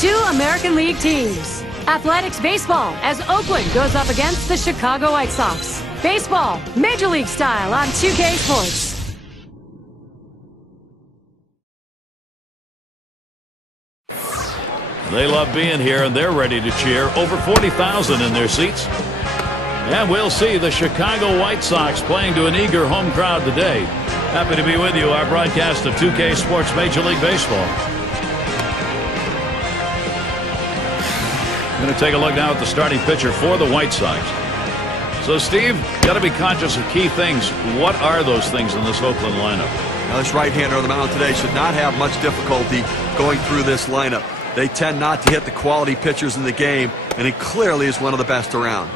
two American League teams. Athletics baseball as Oakland goes up against the Chicago White Sox. Baseball, Major League style on 2K Sports. They love being here, and they're ready to cheer. Over 40,000 in their seats. And we'll see the Chicago White Sox playing to an eager home crowd today. Happy to be with you, our broadcast of 2K Sports Major League Baseball. I'm going to take a look now at the starting pitcher for the White Sox. So, Steve, got to be conscious of key things. What are those things in this Oakland lineup? Now, this right-hander on the mound today should not have much difficulty going through this lineup. They tend not to hit the quality pitchers in the game, and he clearly is one of the best around.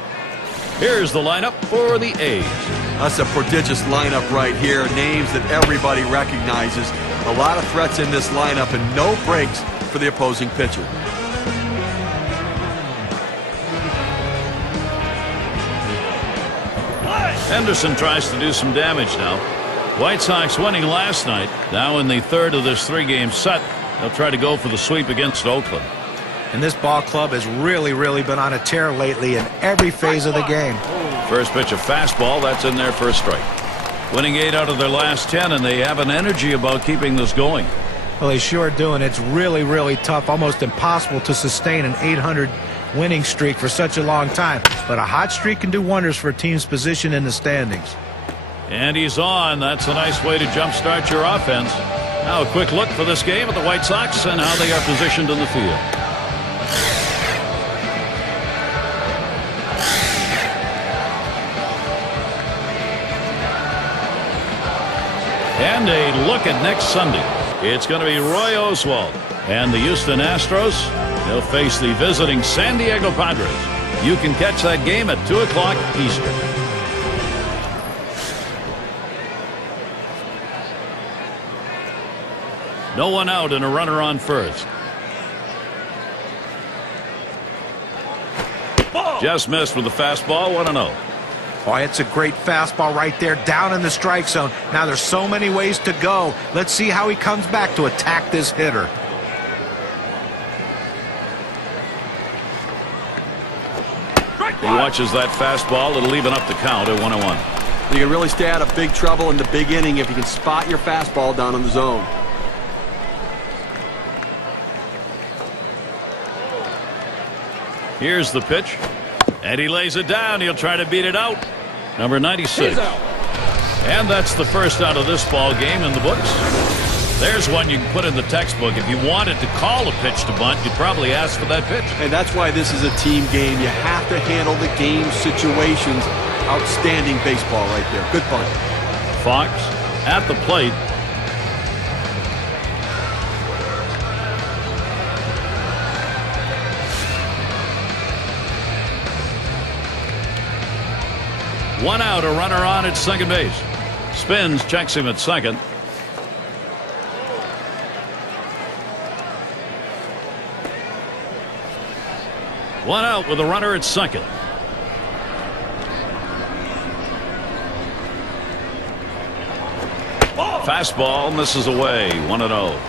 Here's the lineup for the A's. That's a prodigious lineup right here. Names that everybody recognizes. A lot of threats in this lineup and no breaks for the opposing pitcher. Henderson tries to do some damage now. White Sox winning last night. Now in the third of this three-game set. They'll try to go for the sweep against Oakland. And this ball club has really been on a tear lately in every phase of the game. First pitch a fastball. That's in there for a strike. Winning 8 out of their last 10, and they have an energy about keeping this going. Well, they sure do, and it's really tough, almost impossible to sustain an 800 winning streak for such a long time. But a hot streak can do wonders for a team's position in the standings. And he's on. That's a nice way to jumpstart your offense. Now a quick look for this game at the White Sox and how they are positioned in the field. And a look at next Sunday. It's going to be Roy Oswalt and the Houston Astros. They'll face the visiting San Diego Padres. You can catch that game at 2 o'clock Eastern. No one out and a runner on first. Just missed with the fastball. 1-0. Oh, it's a great fastball right there down in the strike zone. Now there's so many ways to go. Let's see how he comes back to attack this hitter. He watches that fastball. It'll even up the count at 1-1. You can really stay out of big trouble in the big inning if you can spot your fastball down in the zone. Here's the pitch. And he lays it down. He'll try to beat it out. Number 96. And that's the first out of this ball game in the books. There's one you can put in the textbook. If you wanted to call a pitch to bunt, you'd probably ask for that pitch. And that's why this is a team game. You have to handle the game situations. Outstanding baseball right there. Good bunt. Fox at the plate. One out, a runner on at second base. Spins, checks him at second. One out with a runner at second. Fastball misses away. 1-0.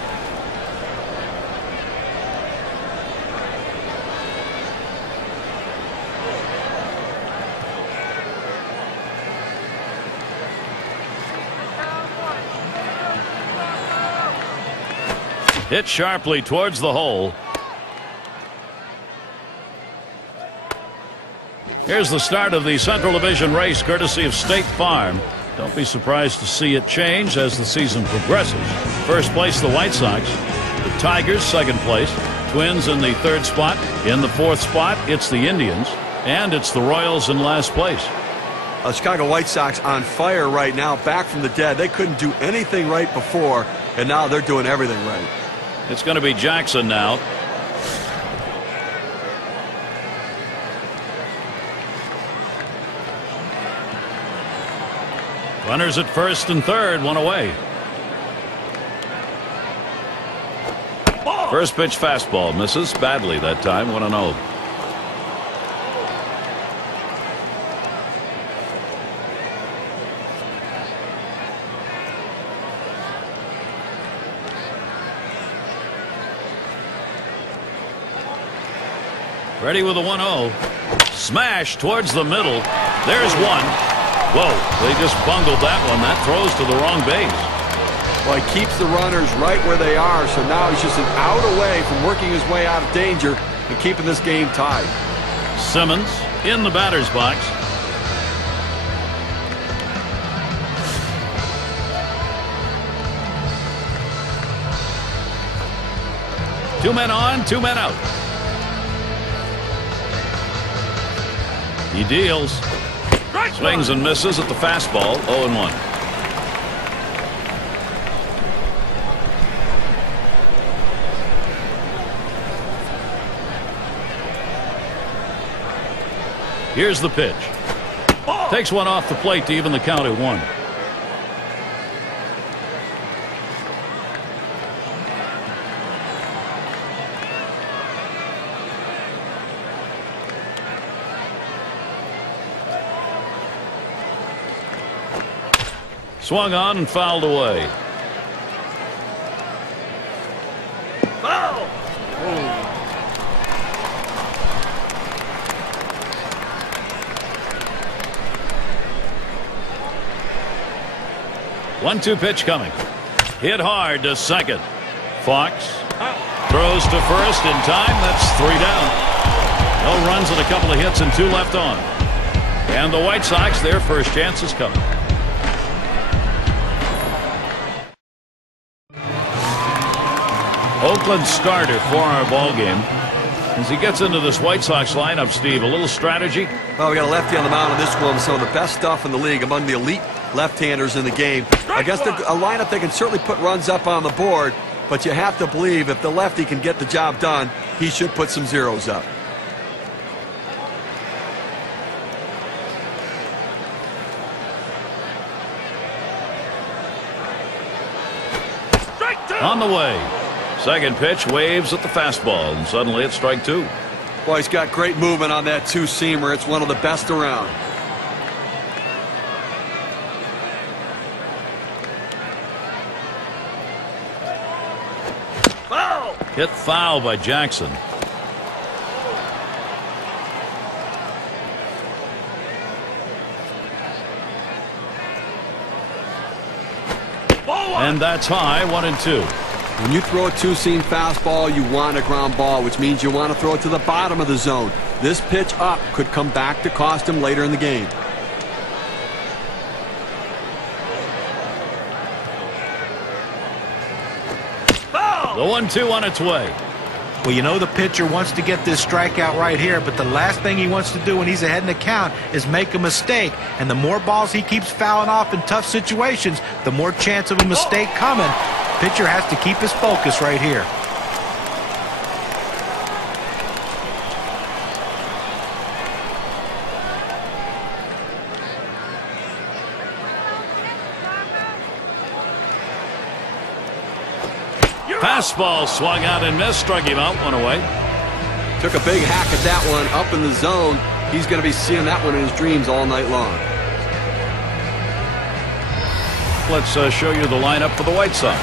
Hit sharply towards the hole. Here's the start of the Central Division race, courtesy of State Farm. Don't be surprised to see it change as the season progresses. First place, the White Sox. The Tigers, second place. Twins in the third spot. In the fourth spot, it's the Indians. And it's the Royals in last place. Chicago White Sox on fire right now, back from the dead. They couldn't do anything right before, and now they're doing everything right. It's going to be Jackson now. Runners at first and third, one away. First pitch fastball misses badly that time. 1-0. Ready with a 1-0. Smash towards the middle. There's one. Whoa, they just bungled that one. That throws to the wrong base. Well, he keeps the runners right where they are, so now he's just an out away from working his way out of danger and keeping this game tied. Simmons in the batter's box. Two men on, two men out. He deals. Swings and misses at the fastball. 0-1. Here's the pitch. Takes one off the plate to even the count at 1. Swung on and fouled away. Foul! 1-2 pitch coming. Hit hard to second. Fox throws to first in time. That's 3 down. No runs and a couple of hits and 2 left on. And the White Sox, their first chance is coming. Oakland starter for our ball game. As he gets into this White Sox lineup, Steve, a little strategy. Well, we got a lefty on the mound in this one. Some of the best stuff in the league among the elite left-handers in the game. Against a lineup that can certainly put runs up on the board, but you have to believe if the lefty can get the job done, he should put some zeros up. On the way. Second pitch waves at the fastball, and suddenly it's strike 2. Boy, he's got great movement on that two-seamer. It's one of the best around. Foul! Hit foul by Jackson. And that's high, 1-2. When you throw a two-seam fastball, you want a ground ball, which means you want to throw it to the bottom of the zone. This pitch up could come back to cost him later in the game. The 1-2 on its way. Well, you know the pitcher wants to get this strikeout right here, but the last thing he wants to do when he's ahead in the count is make a mistake. And the more balls he keeps fouling off in tough situations, the more chance of a mistake coming. Pitcher has to keep his focus right here. Fastball swung out and missed, struck him out, 1 away. Took a big hack at that one up in the zone. He's going to be seeing that one in his dreams all night long. Let's show you the lineup for the White Sox.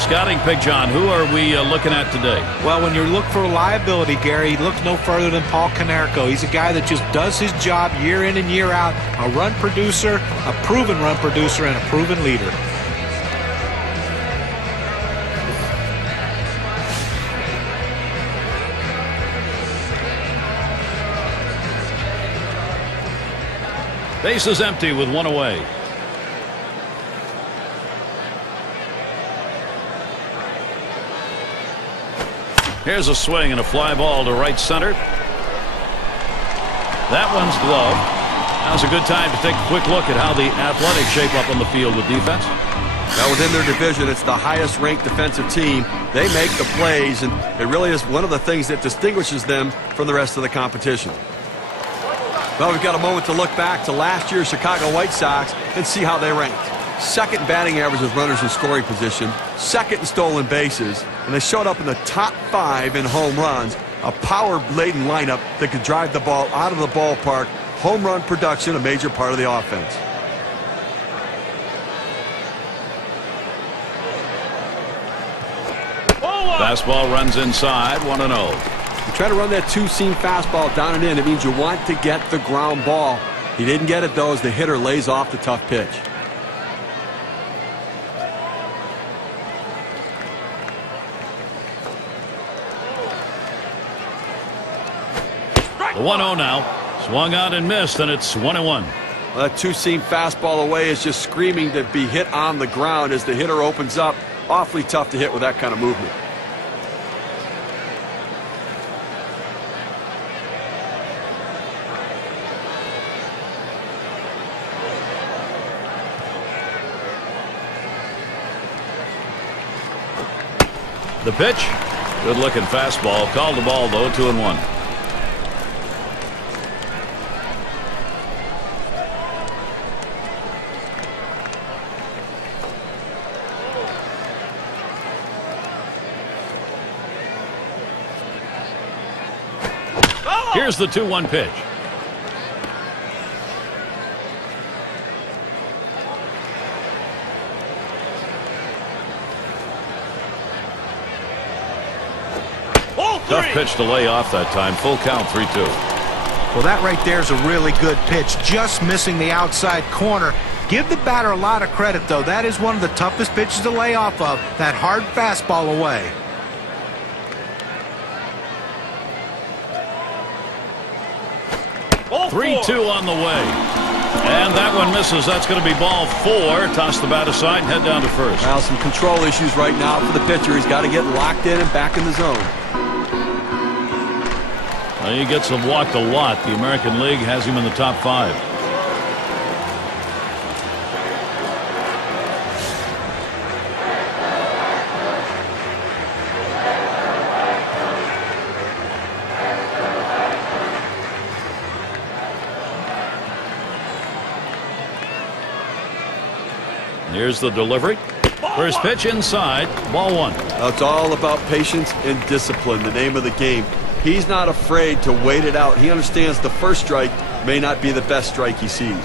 Scouting pick, John. Who are we looking at today? Well, when you look for reliability, Gary, look no further than Paul Konerko. He's a guy that just does his job year in and year out. A run producer, a proven run producer, and a proven leader. Base is empty with 1 away. Here's a swing and a fly ball to right center. That one's gloved. Now's a good time to take a quick look at how the Athletics shape up on the field with defense. Now, within their division, it's the highest-ranked defensive team. They make the plays, and it really is one of the things that distinguishes them from the rest of the competition. Well, we've got a moment to look back to last year's Chicago White Sox and see how they ranked. Second in batting average with runners in scoring position, second in stolen bases, and they showed up in the top 5 in home runs. A power-laden lineup that could drive the ball out of the ballpark. Home run production, a major part of the offense. Fastball runs inside, 1-0. You try to run that two-seam fastball down and in. It means you want to get the ground ball. He didn't get it, though, as the hitter lays off the tough pitch. The 1-0 now. Swung out and missed, and it's 1-1. Well, that two-seam fastball away is just screaming to be hit on the ground as the hitter opens up. Awfully tough to hit with that kind of movement. The pitch. Good looking fastball. Called the ball, though. 2-1. Here's the 2-1 pitch. Tough pitch to lay off that time. Full count, 3-2. Well, that right there is a really good pitch. Just missing the outside corner. Give the batter a lot of credit, though. That is one of the toughest pitches to lay off of. That hard fastball away. Oh, 3-2 on the way. And that one misses. That's going to be ball 4. Toss the bat aside and head down to first. Well, some control issues right now for the pitcher. He's got to get locked in and back in the zone. Well, he gets him walked a lot. The American League has him in the top 5. Here's the delivery. First pitch inside. Ball 1. It's all about patience and discipline, the name of the game. He's not afraid to wait it out. He understands the first strike may not be the best strike he sees.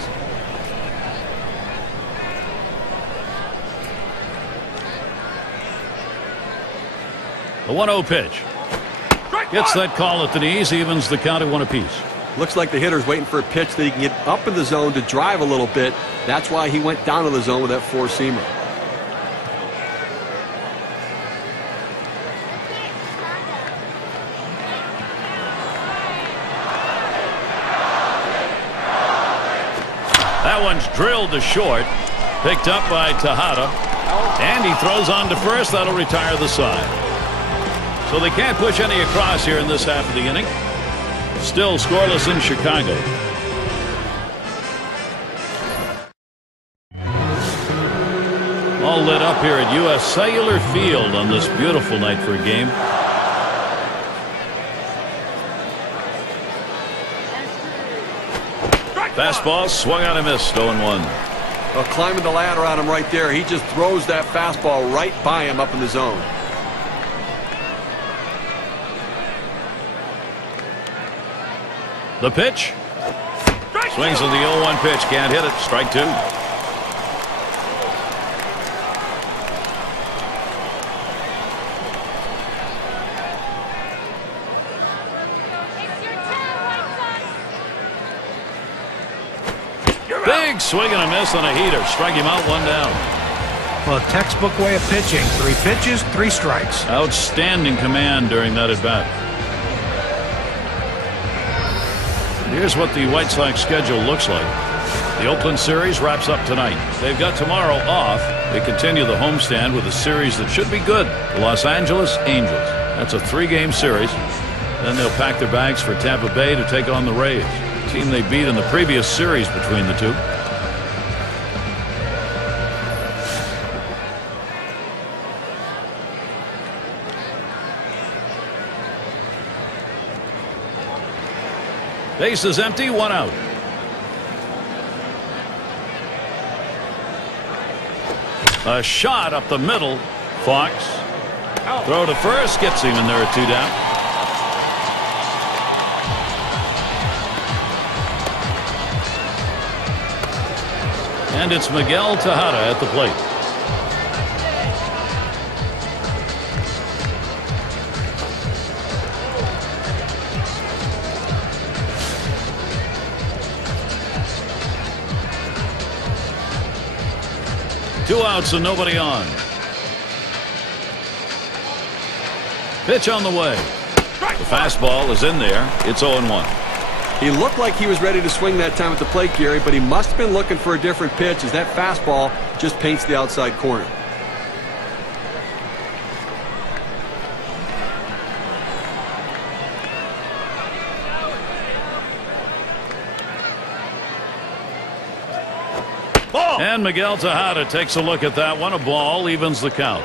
The 1-0 pitch. Gets that call at the knees. Evens the count at 1 apiece. Looks like the hitter's waiting for a pitch that he can get up in the zone to drive a little bit. That's why he went down to the zone with that four-seamer. That one's drilled to short. Picked up by Tejada. And he throws on to first. That'll retire the side. So they can't push any across here in this half of the inning. Still scoreless in Chicago. All lit up here at U.S. Cellular Field on this beautiful night for a game. Fastball swung out and missed. 0-1. Well, climbing the ladder on him right there. He just throws that fastball right by him up in the zone. The pitch. Swings at the 0-1 pitch. Can't hit it. Strike 2. Big swing and a miss on a heater. Strike him out, 1 down. Well, textbook way of pitching. 3 pitches, 3 strikes. Outstanding command during that at bat. Here's what the White Sox schedule looks like. The Oakland series wraps up tonight. They've got tomorrow off. They continue the homestand with a series that should be good. The Los Angeles Angels. That's a 3-game series. Then they'll pack their bags for Tampa Bay to take on the Rays, the team they beat in the previous series between the two. Base is empty, 1 out. A shot up the middle. Fox. Throw to first. Gets him, and there are 2 down. And it's Miguel Tejada at the plate. 2 outs and nobody on. Pitch on the way. The fastball is in there. It's 0-1. He looked like he was ready to swing that time at the plate, Gary, but he must have been looking for a different pitch as that fastball just paints the outside corner. And Miguel Tejada takes a look at that one. A ball evens the count.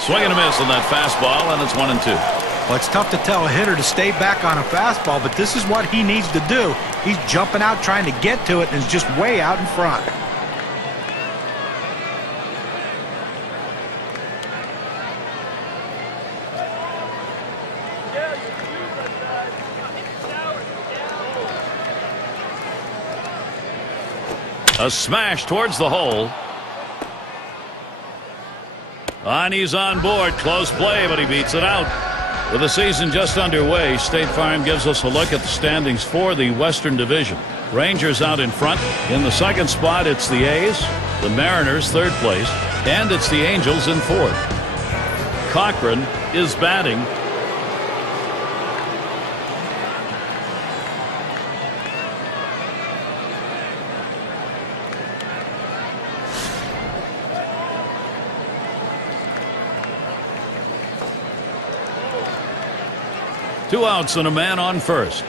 Swing and a miss on that fastball, and it's 1-2. Well, it's tough to tell a hitter to stay back on a fastball, but this is what he needs to do. He's jumping out trying to get to it and is just way out in front. A smash towards the hole. And he's on board. Close play, but he beats it out. With the season just underway, State Farm gives us a look at the standings for the Western Division. Rangers out in front. In the second spot, it's the A's, the Mariners third place, and it's the Angels in fourth. Cochran is batting. Two outs and a man on first.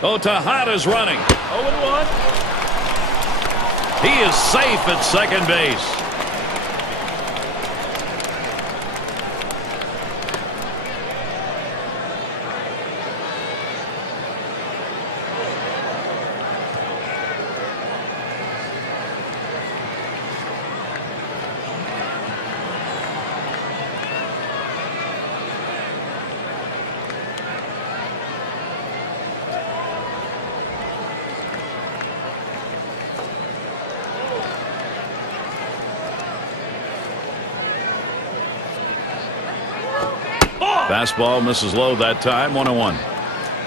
Tejada's running. 0-1. He is safe at second base. Fastball misses low that time. 1-1.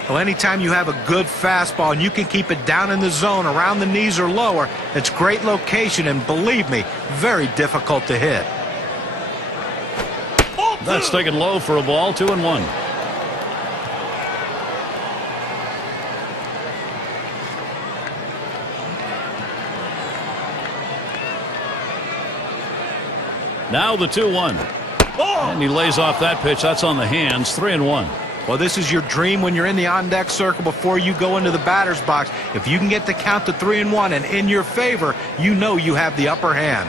Well, anytime you have a good fastball and you can keep it down in the zone around the knees or lower, it's great location and, believe me, very difficult to hit. That's taken low for a ball. 2-1. Now the 2-1. And he lays off that pitch. That's on the hands. 3-1. Well, this is your dream when you're in the on-deck circle before you go into the batter's box. If you can get the count to 3-1 and in your favor, you know you have the upper hand.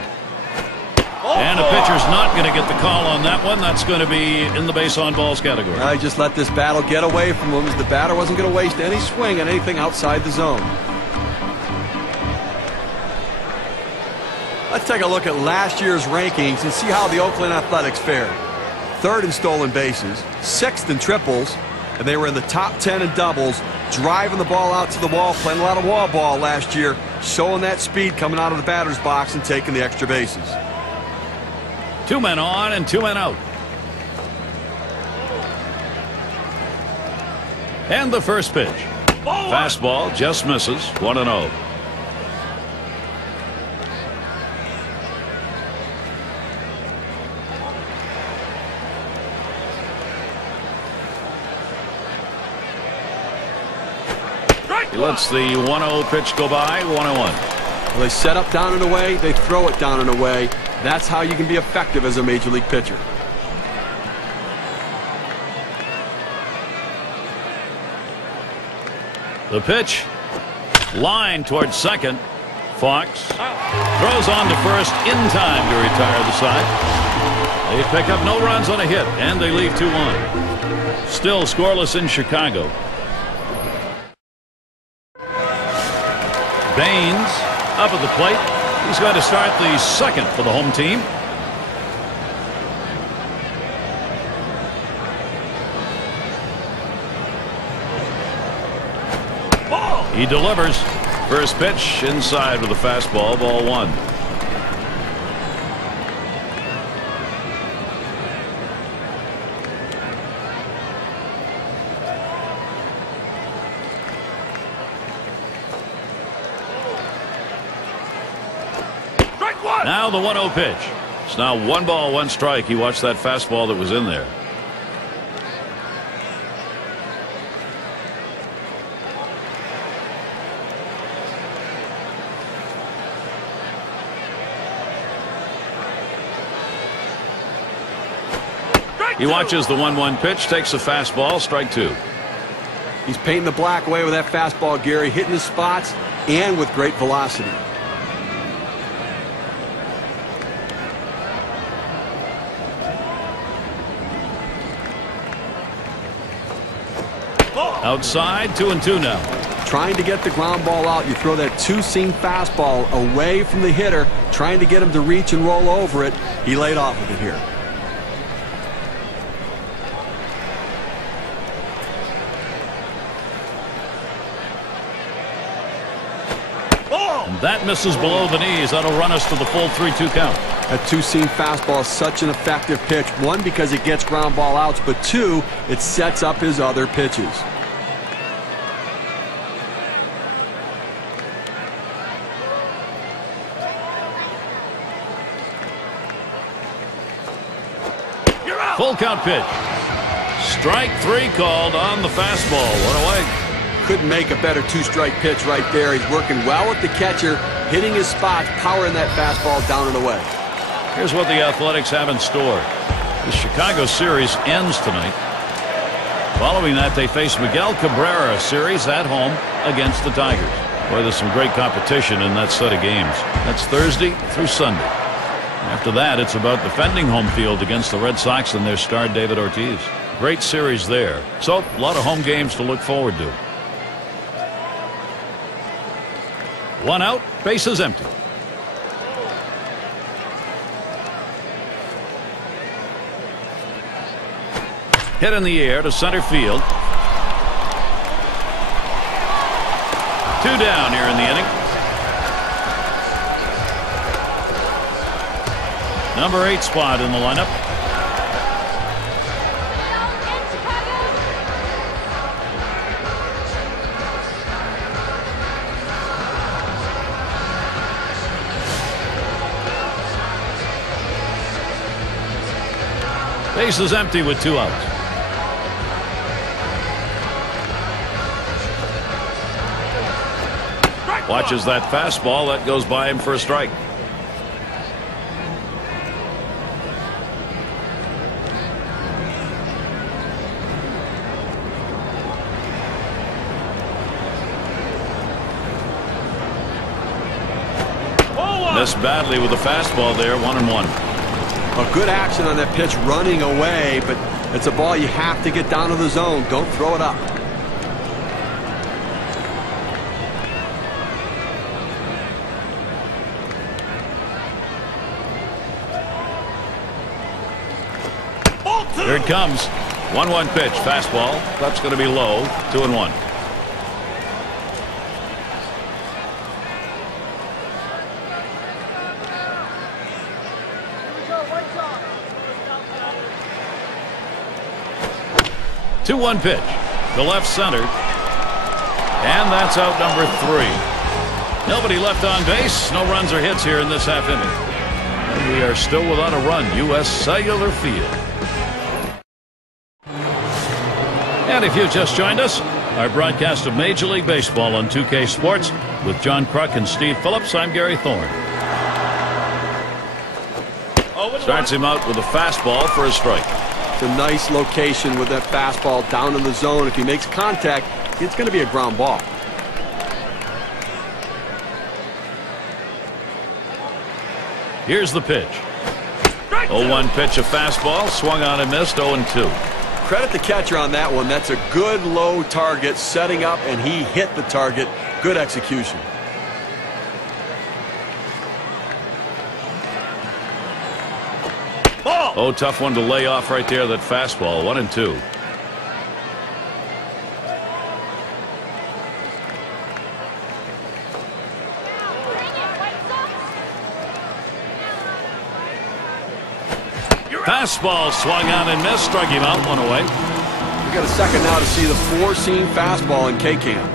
And a pitcher's not going to get the call on that one. That's going to be in the base on balls category. I just let this battle get away from him as the batter wasn't going to waste any swing on anything outside the zone. Let's take a look at last year's rankings and see how the Oakland Athletics fared. Third in stolen bases, sixth in triples, and they were in the top 10 in doubles, driving the ball out to the wall, playing a lot of wall ball last year, showing that speed coming out of the batter's box and taking the extra bases. 2 men on and 2 men out. And the first pitch. Fastball just misses. 1-0. He lets the 1-0 pitch go by. 1-1. Well, they set up down and away. They throw it down and away. That's how you can be effective as a major league pitcher. The pitch. Line towards second. Fox throws on to first in time to retire the side. They pick up no runs on a hit, and they leave 2-1. Still scoreless in Chicago. Baines up at the plate. He's going to start the second for the home team. He delivers. First pitch inside with a fastball, ball one. Now the 1-0 pitch. It's now 1 ball, 1 strike. You watch that fastball that was in there. He watches the 1-1 pitch, takes a fastball, strike 2. He's painting the black away with that fastball, Gary, hitting his spots and with great velocity. Outside, 2-2 now. Trying to get the ground ball out. You throw that two-seam fastball away from the hitter, trying to get him to reach and roll over it. He laid off with it here. And that misses below the knees. That'll run us to the full 3-2 count. That two-seam fastball is such an effective pitch. One, because it gets ground ball outs, but two, it sets up his other pitches. Full count pitch. Strike 3 called on the fastball. One away. Couldn't make a better two-strike pitch right there. He's working well with the catcher, hitting his spots, powering that fastball down and away. Here's what the Athletics have in store. The Chicago series ends tonight. Following that, they face Miguel Cabrera series at home against the Tigers. Boy, there's some great competition in that set of games. That's Thursday through Sunday. After that, it's about defending home field against the Red Sox and their star David Ortiz. Great series there. So, a lot of home games to look forward to. 1 out, bases empty. Hit in the air to center field. 2 down here in the inning. Number 8 spot in the lineup. Base is empty with 2 outs. Watches that fastball. That goes by him for a strike. Missed badly with the fastball there. 1-1. A good action on that pitch, running away, but it's a ball you have to get down to the zone. Don't throw it up. Here it comes. 1-1 pitch. Fastball. That's going to be low. 2-1. Two-one pitch to left center, and that's out number 3. Nobody left on base. No runs or hits here in this half inning. And we are still without a run. U.S. Cellular Field. And if you've just joined us, our broadcast of Major League Baseball on 2K Sports with John Kruk and Steve Phillips. I'm Gary Thorne. Starts him out with a fastball for a strike. It's a nice location with that fastball down in the zone. If he makes contact, it's going to be a ground ball. Here's the pitch. 0-1 pitch, a fastball, swung on and missed. 0-2. Credit the catcher on that one. That's a good low target, setting up, and he hit the target. Good execution. Oh, tough one to lay off right there, that fastball. 1-2. Fastball swung on and missed, struck him out, one away. We got a second now to see the four-seam fastball in K-Cam.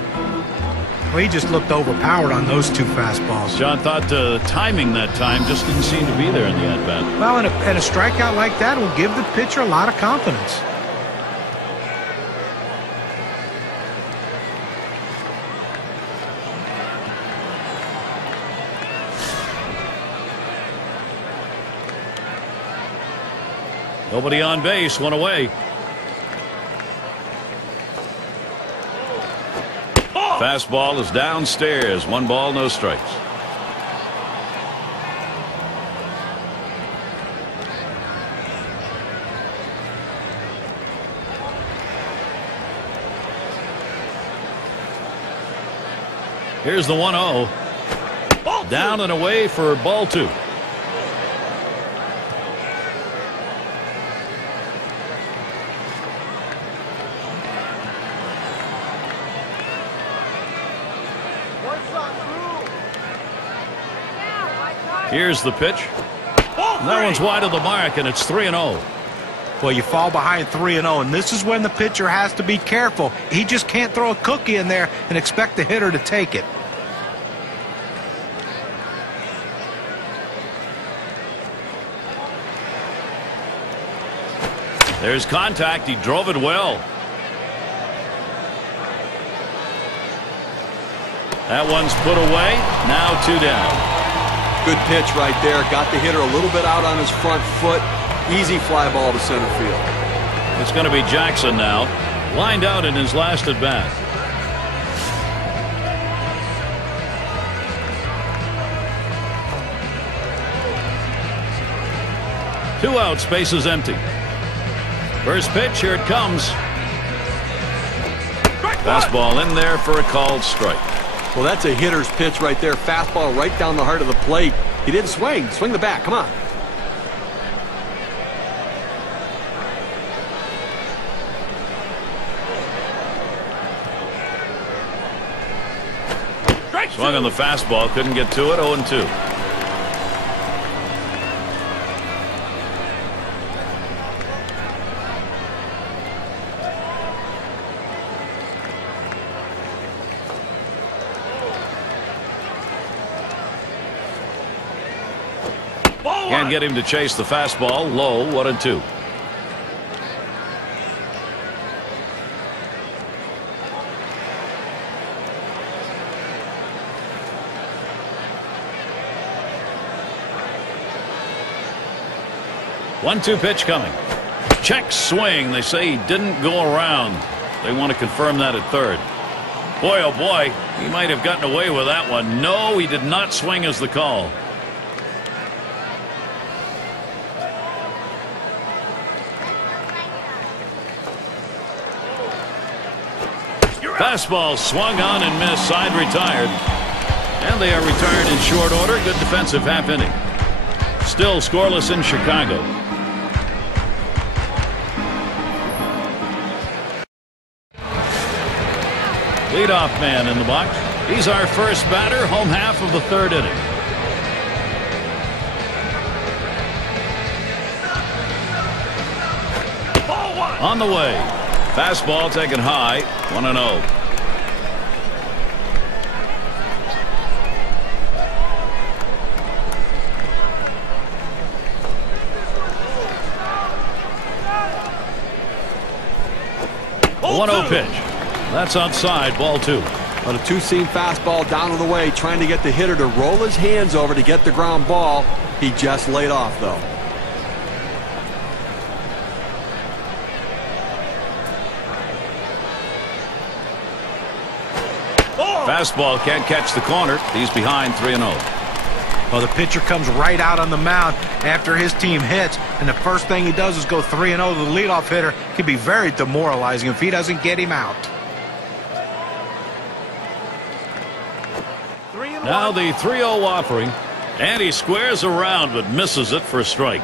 Well, he just looked overpowered on those two fastballs. John thought timing that time just didn't seem to be there in the at-bat. Well, and a strikeout like that will give the pitcher a lot of confidence. Nobody on base, one away. Fastball is downstairs. 1 ball, no strikes. Here's the 1-0. Down and away for ball 2. Here's the pitch. That one's wide of the mark, and it's 3-0. Well, you fall behind 3-0, and this is when the pitcher has to be careful. He just can't throw a cookie in there and expect the hitter to take it. There's contact. He drove it well. That one's put away. Now 2 down. Good pitch right there. Got the hitter a little bit out on his front foot. Easy fly ball to center field. It's going to be Jackson now. Lined out in his last at bat. Two out, space is empty. First pitch, here it comes. Fastball in there for a called strike. Well, that's a hitter's pitch right there. Fastball right down the heart of the plate. He didn't swing. Swing the bat. Come on. Swung on the fastball. Couldn't get to it. 0-2. Can't get him to chase the fastball. Low. 1-2. One-two pitch coming. Check swing. They say he didn't go around. They want to confirm that at third. Boy, oh boy, he might have gotten away with that one. No, he did not swing as the call. Fastball swung on and missed. Side retired. And they are retired in short order. Good defensive half inning. Still scoreless in Chicago. Leadoff man in the box. He's our first batter. Home half of the third inning. On the way. Fastball taken high. 1-0. The 1-0 pitch. That's outside. Ball 2. On a two-seam fastball down to the way, trying to get the hitter to roll his hands over to get the ground ball. He just laid off, though. Fastball can't catch the corner. He's behind 3-0. Well, the pitcher comes right out on the mound after his team hits, and the first thing he does is go 3-0 to the leadoff hitter. It can be very demoralizing if he doesn't get him out. Now the 3-0 offering, and he squares around but misses it for a strike.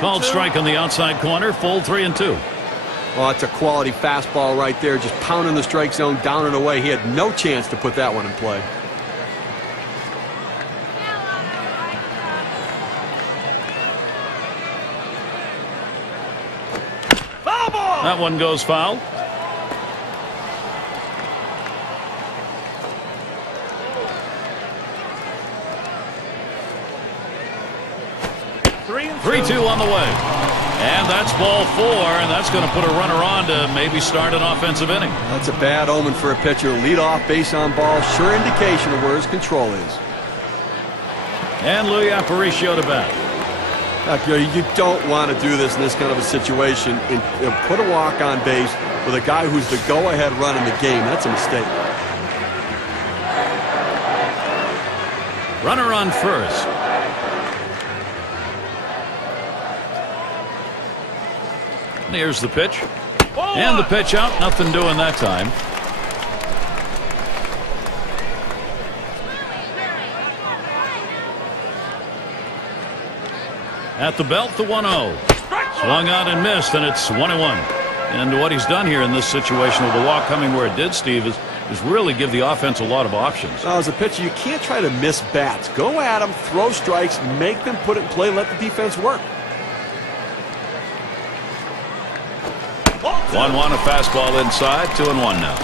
Called strike on the outside corner. Full 3-2. Oh, it's a quality fastball right there, just pounding the strike zone down and away. He had no chance to put that one in play. That one goes foul. Three, two on the way. And that's ball 4, and that's going to put a runner on to maybe start an offensive inning. That's a bad omen for a pitcher. Lead off base on ball, sure indication of where his control is. And Louis Aparicio to bat. You don't want to do this in this kind of a situation. Put a walk on base with a guy who's the go-ahead run in the game. That's a mistake. Runner on first. And here's the pitch. And the pitch out. Nothing doing that time. At the belt, the 1-0. Swung out and missed, and it's 1-1. And what he's done here in this situation with the walk coming where it did, Steve, is really give the offense a lot of options. Well, as a pitcher, you can't try to miss bats. Go at them, throw strikes, make them put it in play, let the defense work. 1-1, a fastball inside, 2-1 now.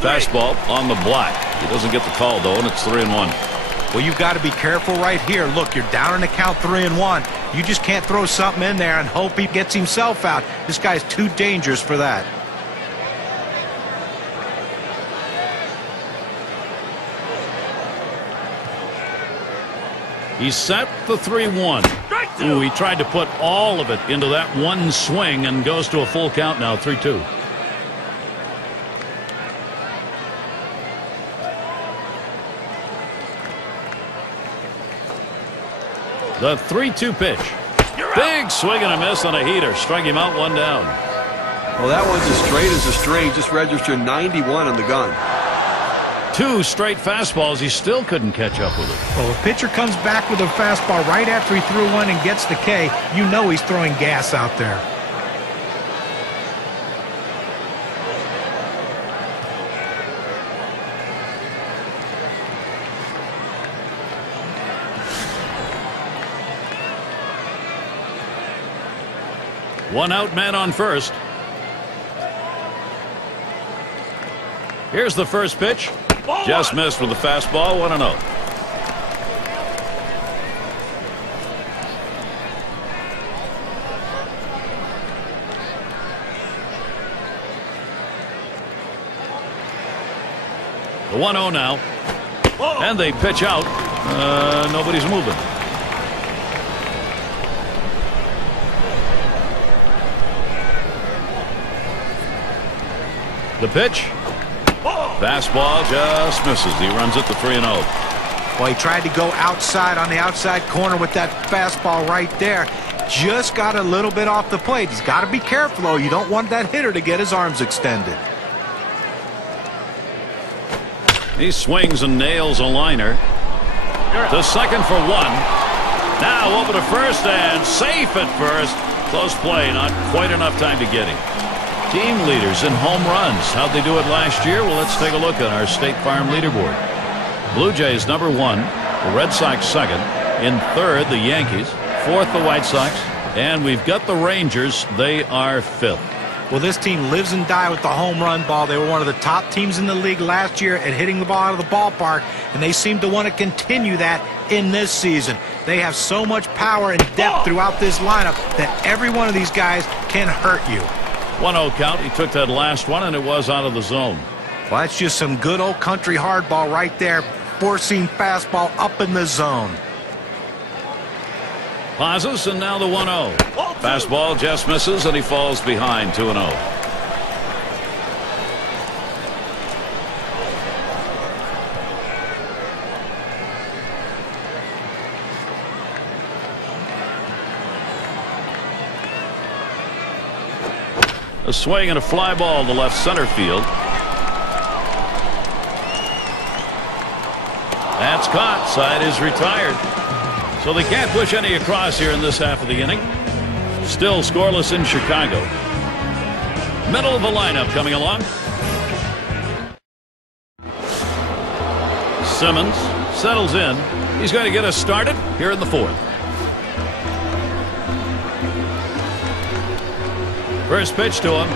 Fastball on the block. He doesn't get the call, though, and it's 3-1. Well, you've got to be careful right here. Look, you're down in the count 3-1. You just can't throw something in there and hope he gets himself out. This guy's too dangerous for that. He set the 3-1. Ooh, he tried to put all of it into that one swing and goes to a full count now, 3-2. The 3-2 pitch. Big swing and a miss on a heater. Strike him out, 1 down. Well, that one's as straight as a string. Just registered 91 on the gun. 2 straight fastballs. He still couldn't catch up with it. Well, a pitcher comes back with a fastball right after he threw one and gets the K. You know he's throwing gas out there. One out, man on first. Here's the first pitch. Just missed with the fastball, 1-0. The 1-0 now. And they pitch out. Nobody's moving. The pitch. Fastball just misses. He runs it to 3-0. Well, he tried to go outside on the outside corner with that fastball right there. Just got a little bit off the plate. He's got to be careful, though. You don't want that hitter to get his arms extended. He swings and nails a liner. To second for 1. Now over to first and safe at first. Close play. Not quite enough time to get him. Team leaders in home runs. How'd they do it last year? Well, let's take a look at our State Farm leaderboard. Blue Jays number 1, the Red Sox second, in third the Yankees, fourth the White Sox, and we've got the Rangers. They are 5th. Well, this team lives and dies with the home run ball. They were one of the top teams in the league last year at hitting the ball out of the ballpark, and they seem to want to continue that in this season. They have so much power and depth throughout this lineup that every one of these guys can hurt you. 1-0 count. He took that last one, and it was out of the zone. Well, that's just some good old country hardball right there. Four-seam fastball up in the zone. Pauses, and now the 1-0. Fastball just misses, and he falls behind 2-0. A swing and a fly ball to left center field. That's caught. Side is retired. So they can't push any across here in this half of the inning. Still scoreless in Chicago. Middle of the lineup coming along. Simmons settles in. He's going to get us started here in the fourth. First pitch to him.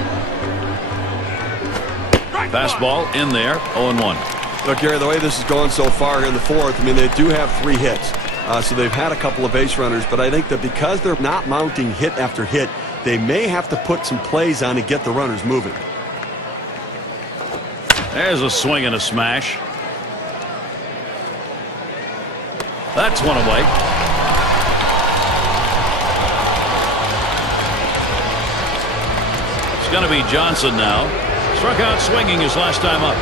Fastball in there. 0-1. Look, Gary, the way this is going so far here in the fourth, I mean, they do have 3 hits. So they've had a couple of base runners, but I think that because they're not mounting hit after hit, they may have to put some plays on to get the runners moving. There's a swing and a smash. That's one away. It's going to be Johnson now. Struck out swinging his last time up.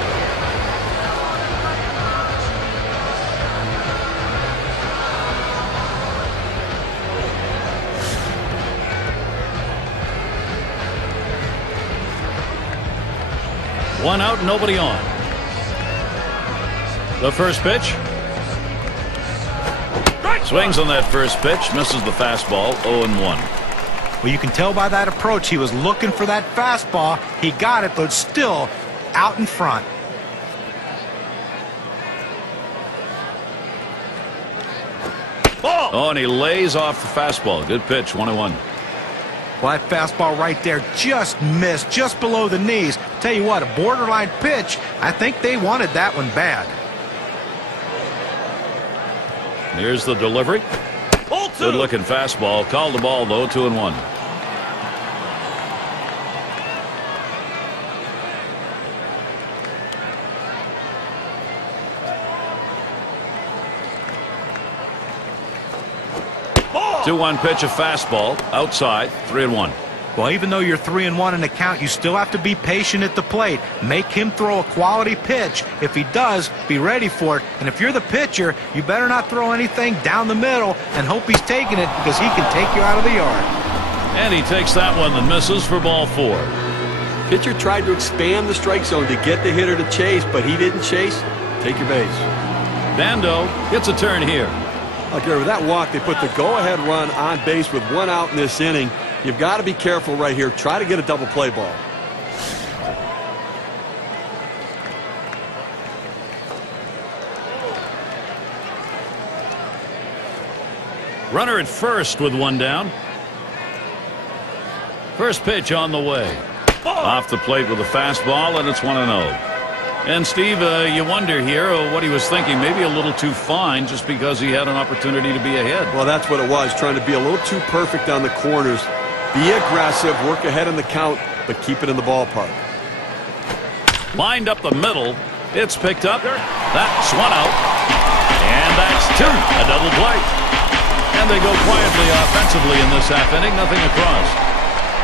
One out, nobody on. The first pitch. Swings on that first pitch, misses the fastball. 0-1. Well, you can tell by that approach he was looking for that fastball. He got it, but still out in front. Oh, and he lays off the fastball. Good pitch. 1-1. Well, that fastball right there just missed, just below the knees. Tell you what, a borderline pitch. I think they wanted that one bad. Here's the delivery. Good looking fastball. Called the ball though. 2-1. Ball. 2-1 pitch, a fastball outside. 3-1. Well, even though you're 3-1 in the count, you still have to be patient at the plate. Make him throw a quality pitch. If he does, be ready for it. And if you're the pitcher, you better not throw anything down the middle and hope he's taking it, because he can take you out of the yard. And he takes that one and misses for ball 4. Pitcher tried to expand the strike zone to get the hitter to chase, but he didn't chase. Take your base. Dando gets a turn here. Okay, with that walk, they put the go-ahead run on base with 1 out in this inning. You've got to be careful right here. Try to get a double play ball. Runner at first with 1 down. First pitch on the way. Off the plate with a fastball, and it's 1-0. And Steve, you wonder here what he was thinking. Maybe a little too fine just because he had an opportunity to be ahead. Well, that's what it was. Trying to be a little too perfect on the corners. Be aggressive, work ahead in the count, but keep it in the ballpark. Lined up the middle. It's picked up. That's 1 out. And that's 2. A double play. And they go quietly offensively in this half inning. Nothing across.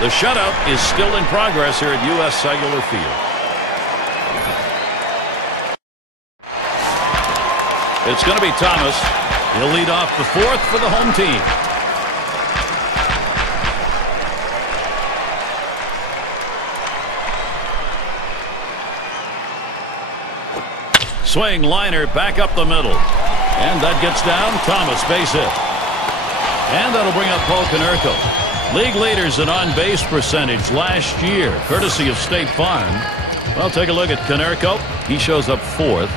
The shutout is still in progress here at U.S. Cellular Field. It's going to be Thomas. He'll lead off the 4th for the home team. Swing, liner, back up the middle. And that gets down. Thomas, base hit. And that'll bring up Paul Konerko. League leaders in on-base percentage last year, courtesy of State Farm. Well, take a look at Konerko. He shows up 4th.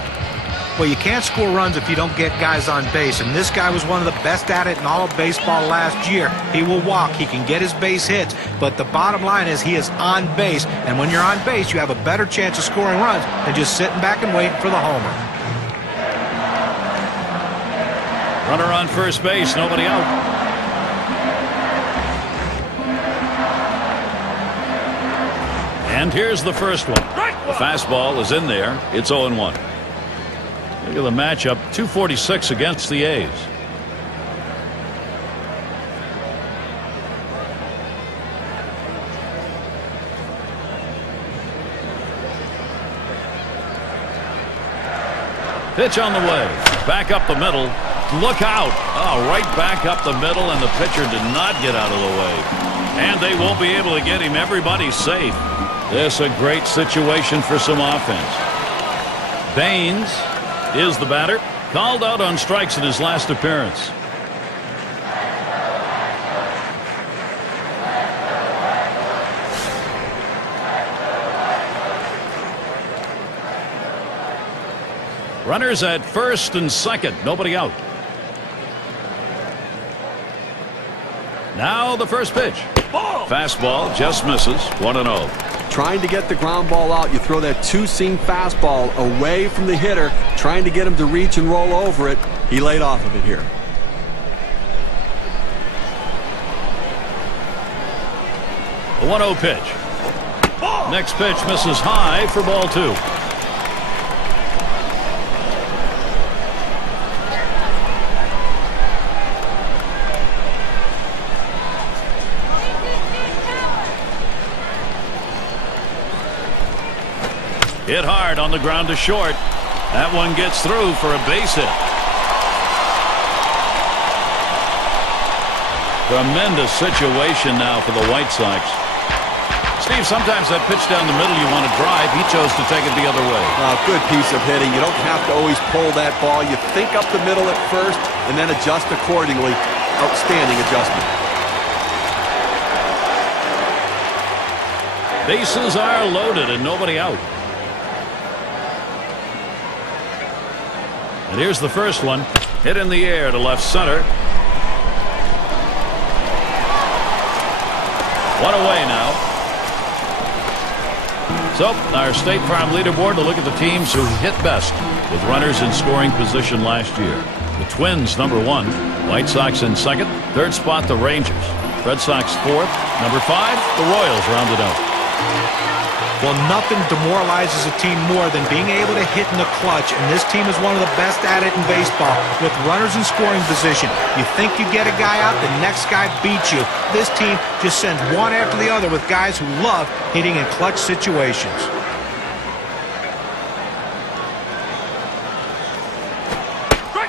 Well, you can't score runs if you don't get guys on base, and this guy was one of the best at it in all of baseball last year. He will walk, he can get his base hits, but the bottom line is he is on base, and when you're on base, you have a better chance of scoring runs than just sitting back and waiting for the homer. Runner on first base, nobody out. And here's the first one. The fastball is in there. It's 0-1. Look at the matchup, 246 against the A's. Pitch on the way. Back up the middle. look out. Oh, right back up the middle, and the pitcher did not get out of the way. And they won't be able to get him. Everybody's safe. This is a great situation for some offense. Baines is the batter. Called out on strikes in his last appearance. Runners at first and second. Nobody out. Now the first pitch. Fastball just misses. 1-0. Trying to get the ground ball out. You throw that two-seam fastball away from the hitter, trying to get him to reach and roll over it. He laid off of it here. The 1-0 pitch. Next pitch misses high for ball 2. Hit hard on the ground to short. That one gets through for a base hit. Tremendous situation now for the White Sox. Steve, sometimes that pitch down the middle you want to drive. He chose to take it the other way. Good piece of hitting. You don't have to always pull that ball. You think up the middle at first and then adjust accordingly. Outstanding adjustment. Bases are loaded and nobody out. And here's the first one. Hit in the air to left center. One away now. So our State Farm leaderboard to look at the teams who hit best with runners in scoring position last year. The Twins number 1. White Sox in second. Third spot the Rangers. Red Sox fourth. Number 5 the Royals rounded out. Well, nothing demoralizes a team more than being able to hit in the clutch, and this team is one of the best at it in baseball with runners in scoring position. You think you get a guy out, the next guy beats you. This team just sends one after the other with guys who love hitting in clutch situations.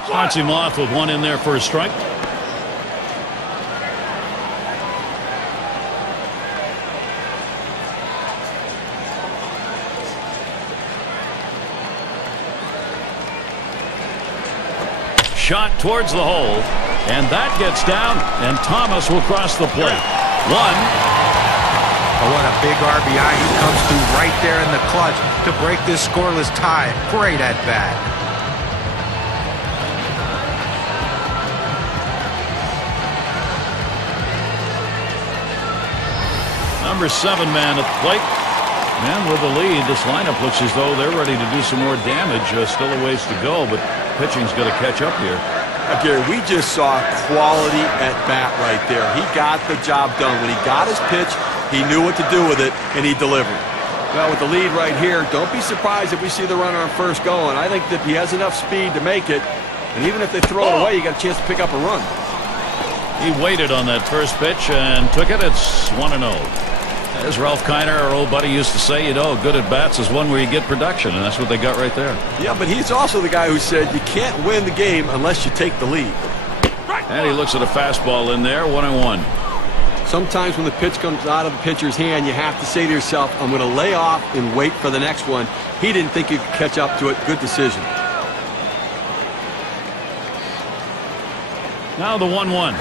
Starts him off with one in there for a strike. Shot towards the hole, and that gets down, and Thomas will cross the plate. 1. Oh, what a big RBI. He comes through right there in the clutch to break this scoreless tie. Great at bat. Number 7 man at the plate. And with the lead, this lineup looks as though they're ready to do some more damage. Still a ways to go, but pitching's going to catch up here. Gary, we just saw quality at bat right there. He got the job done. When he got his pitch, he knew what to do with it, and he delivered. Well, with the lead right here, don't be surprised if we see the runner on first going. I think that he has enough speed to make it, and even if they throw it away, you got a chance to pick up a run. He waited on that first pitch and took it. It's 1-0. As Ralph Kiner, our old buddy, used to say, you know, good at bats is one where you get production, and that's what they got right there. Yeah, but he's also the guy who said you can't win the game unless you take the lead. And he looks at a fastball in there, 1-1. Sometimes when the pitch comes out of the pitcher's hand, you have to say to yourself, I'm going to lay off and wait for the next one. He didn't think he could catch up to it. Good decision. Now the 1-1.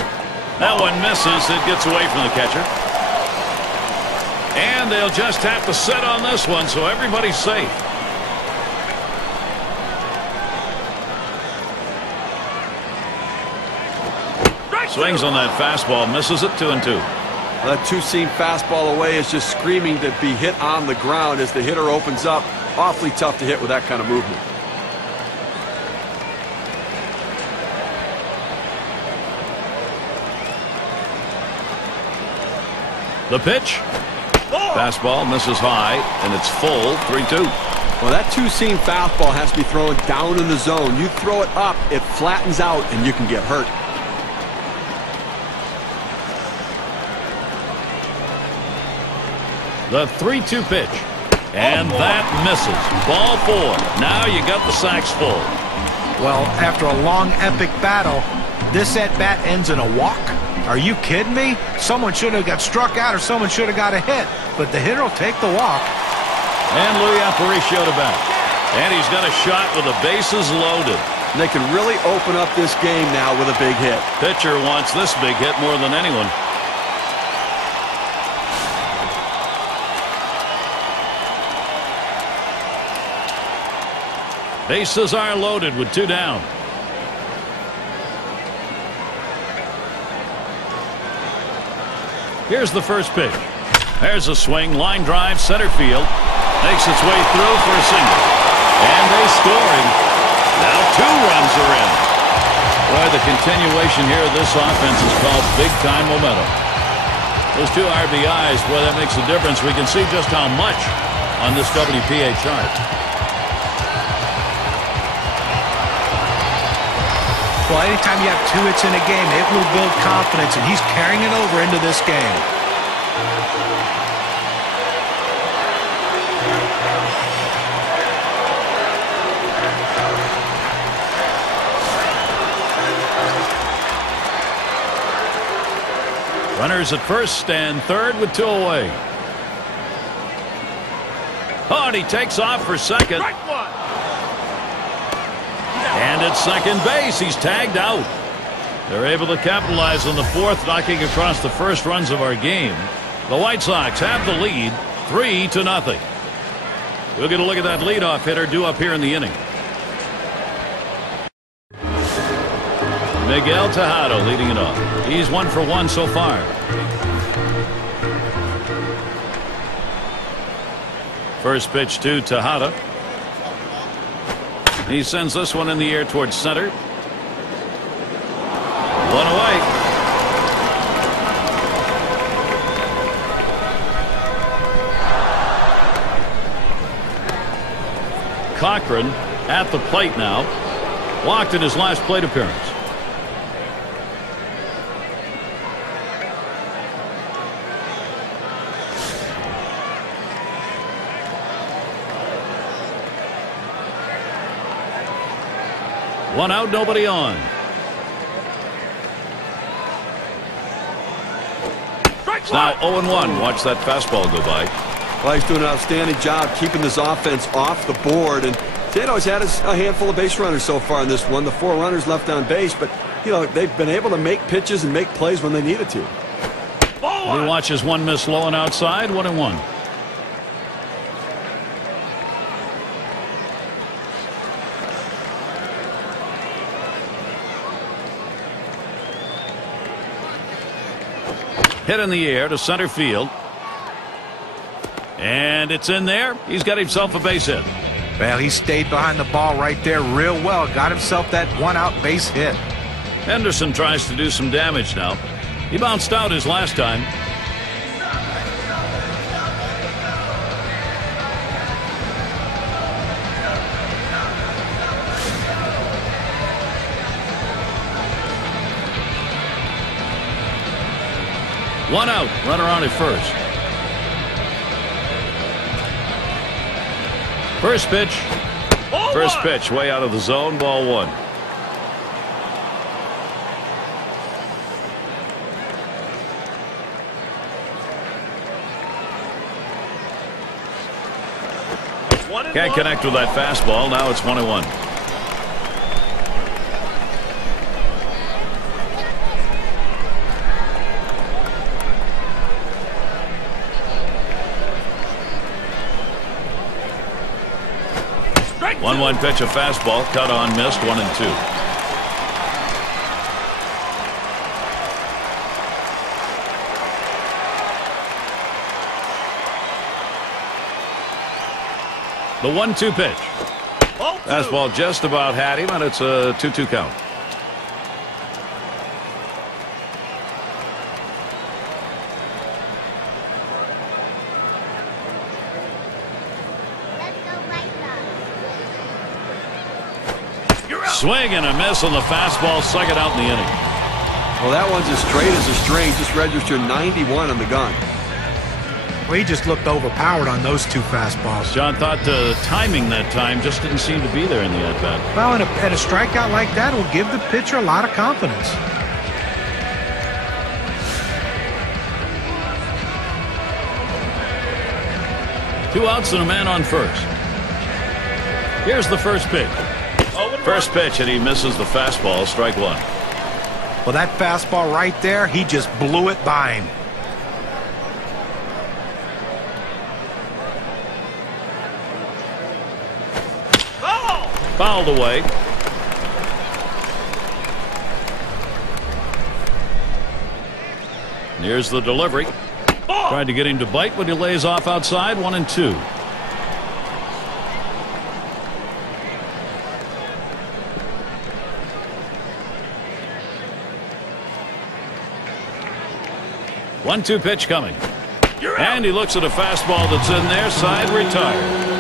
That one misses. It gets away from the catcher. And they'll just have to sit on this one, so everybody's safe. Swings on that fastball, misses it. 2-2. That two-seam fastball away is just screaming to be hit on the ground as the hitter opens up. Awfully tough to hit with that kind of movement. The pitch. Fastball misses high, and it's full. 3-2. Well, that two-seam fastball has to be thrown down in the zone. You throw it up, it flattens out, and you can get hurt. The 3-2 pitch. And that misses. Ball 4. Now you got the sacks full. Well, after a long, epic battle, this at-bat ends in a walk? Are you kidding me? Someone should have got struck out or someone should have got a hit, but the hitter will take the walk. And Louis Aparicio to bat. And he's got a shot with the bases loaded. And they can really open up this game now with a big hit. Pitcher wants this big hit more than anyone. Bases are loaded with 2 down. Here's the first pitch. There's a swing, line drive, center field. Makes its way through for a single. And they scoring. Now 2 runs are in. Boy, the continuation here of this offense is called big-time momentum. Those 2 RBIs, boy, that makes a difference. We can see just how much on this WPA chart. Well, anytime you have 2 hits in a game, it will build confidence, and he's carrying it over into this game. Runners at first and third with 2 away. Oh, and he takes off for second. And at second base, he's tagged out. They're able to capitalize on the 4th, knocking across the first runs of our game. The White Sox have the lead, 3-0. We'll get a look at that leadoff hitter due up here in the inning. Miguel Tejada leading it off. He's 1 for 1 so far. First pitch to Tejada. He sends this one in the air towards center. 1 away. Cochran at the plate now. Walked in his last plate appearance. One out, nobody on. It's now 0-1. Watch that fastball go by. Well, he's doing an outstanding job keeping this offense off the board. And Tano's had a handful of base runners so far in this one. The 4 runners left on base, but you know they've been able to make pitches and make plays when they needed to. He watches one miss low and outside. 1-1. Hit in the air to center field. And it's in there. He's got himself a base hit. Well, he stayed behind the ball right there real well. Got himself that 1-out base hit. Henderson tries to do some damage now. He bounced out his last time. One out, runner on at first. First pitch. First pitch way out of the zone, ball 1. Can't connect with that fastball. Now it's 1-1. One pitch, a fastball, cut on, missed, 1-2. The 1-2 pitch. Fastball just about had him, and it's a 2-2 count. Swing and a miss on the fastball, second out in the inning. Well, that one's as straight as a string, just registered 91 on the gun. Well, he just looked overpowered on those two fastballs. John thought timing that time just didn't seem to be there in the at-bat. Well, and a strikeout like that will give the pitcher a lot of confidence. Two outs and a man on first. Here's the first pitch. First pitch, and he misses the fastball, strike one. Well, that fastball right there, he just blew it by him. Fouled away. And here's the delivery. Tried to get him to bite, but he lays off outside, 1-2. One-two pitch coming. And he looks at a fastball that's in there, side retired.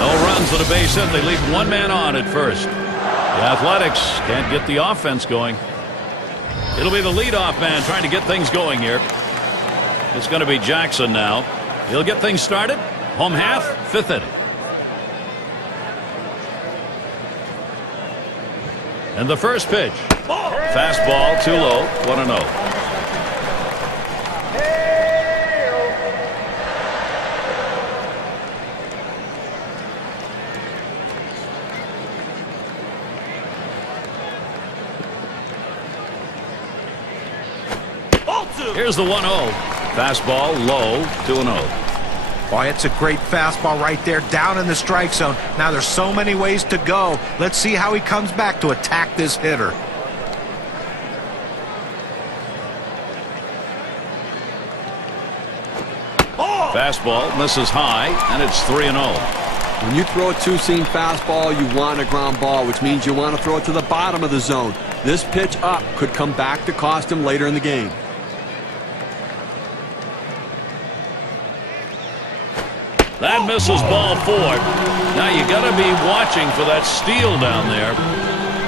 No runs with a base hit. They leave one man on at first. The Athletics can't get the offense going. It'll be the leadoff man trying to get things going here. It's going to be Jackson now. He'll get things started. Home half, fifth inning. And the first pitch. Fastball too low, 1-0. Here's the 1-0. Fastball low, 2-0. Boy, it's a great fastball right there, down in the strike zone. Now there's so many ways to go. Let's see how he comes back to attack this hitter. Fastball misses high, and it's 3-0. When you throw a two-seam fastball, you want a ground ball, which means you want to throw it to the bottom of the zone. This pitch up could come back to cost him later in the game. That misses ball 4. Now you got to be watching for that steal down there.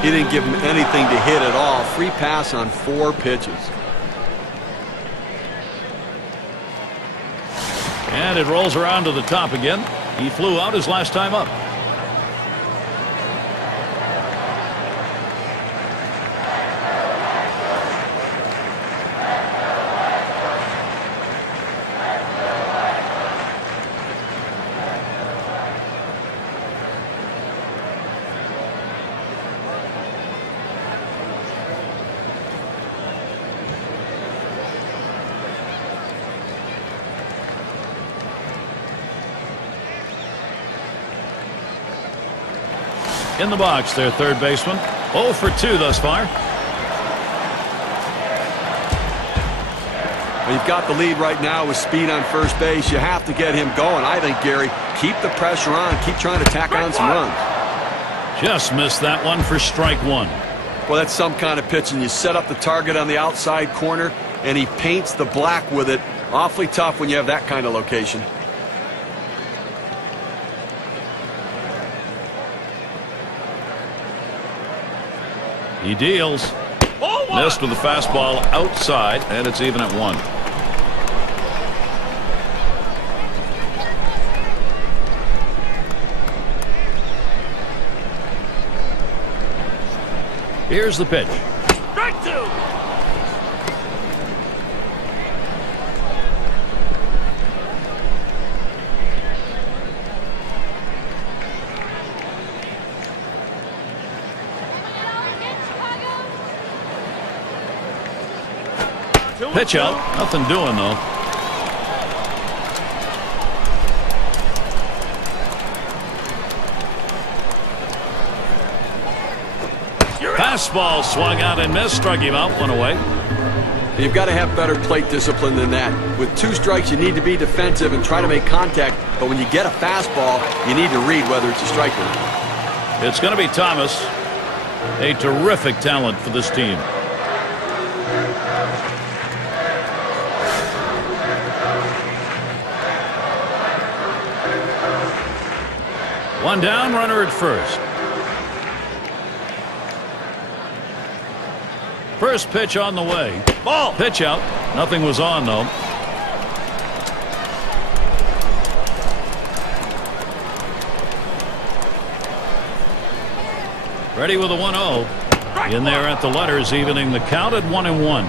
He didn't give him anything to hit at all. Free pass on 4 pitches. And it rolls around to the top again. He flew out his last time up. In the box, their third baseman. 0 for 2 thus far. Well, you've got the lead right now with speed on first base. You have to get him going. I think, Gary, keep the pressure on. Keep trying to tack on some runs. Just missed that one for strike one. Well, that's some kind of pitching. You set up the target on the outside corner, and he paints the black with it. Awfully tough when you have that kind of location. He deals. Missed with the fastball outside, and it's even at 1. Here's the pitch. Strike 2. Pitch out. Nothing doing, though. Fastball swung out and missed. Struck him out. 1 away. You've got to have better plate discipline than that. With 2 strikes, you need to be defensive and try to make contact. But when you get a fastball, you need to read whether it's a strike or not. It's going to be Thomas. A terrific talent for this team. One down, runner at first. First pitch on the way. Ball. Pitch out. Nothing was on, though. Ready with a 1-0. In there at the letters, evening the count at 1-1.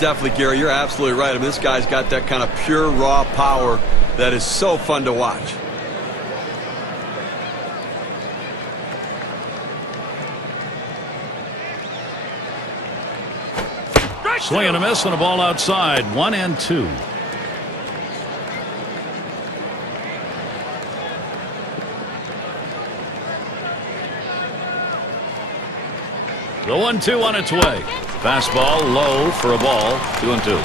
Definitely, Gary. You're absolutely right. I mean, this guy's got that kind of pure, raw power that is so fun to watch. Swing and a miss and a ball outside. 1-2. The 1-2 on its way. Fastball low for a ball. 2-2.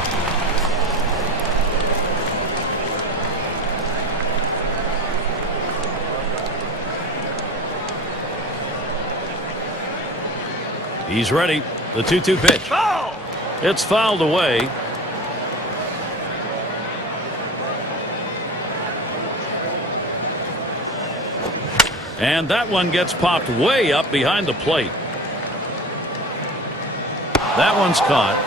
He's ready. The 2-2 pitch. It's fouled away. And that one gets popped way up behind the plate. That one's caught.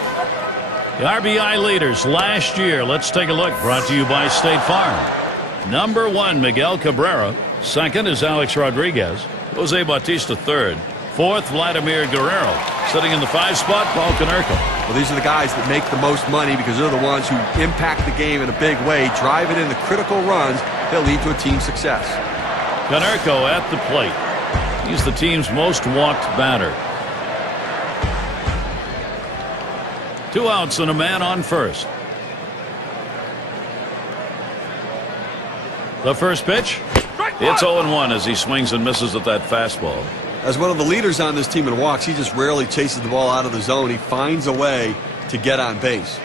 The RBI leaders last year. Let's take a look. Brought to you by State Farm. Number 1, Miguel Cabrera. Second is Alex Rodriguez. Jose Bautista third. Fourth, Vladimir Guerrero. Sitting in the 5 spot, Paul Konerko. Well, these are the guys that make the most money because they're the ones who impact the game in a big way, drive it in the critical runs that lead to a team success. Konerko at the plate. He's the team's most walked batter. 2 outs and a man on first. The first pitch. It's 0-1 as he swings and misses at that fastball. As one of the leaders on this team in walks, he just rarely chases the ball out of the zone. He finds a way to get on base.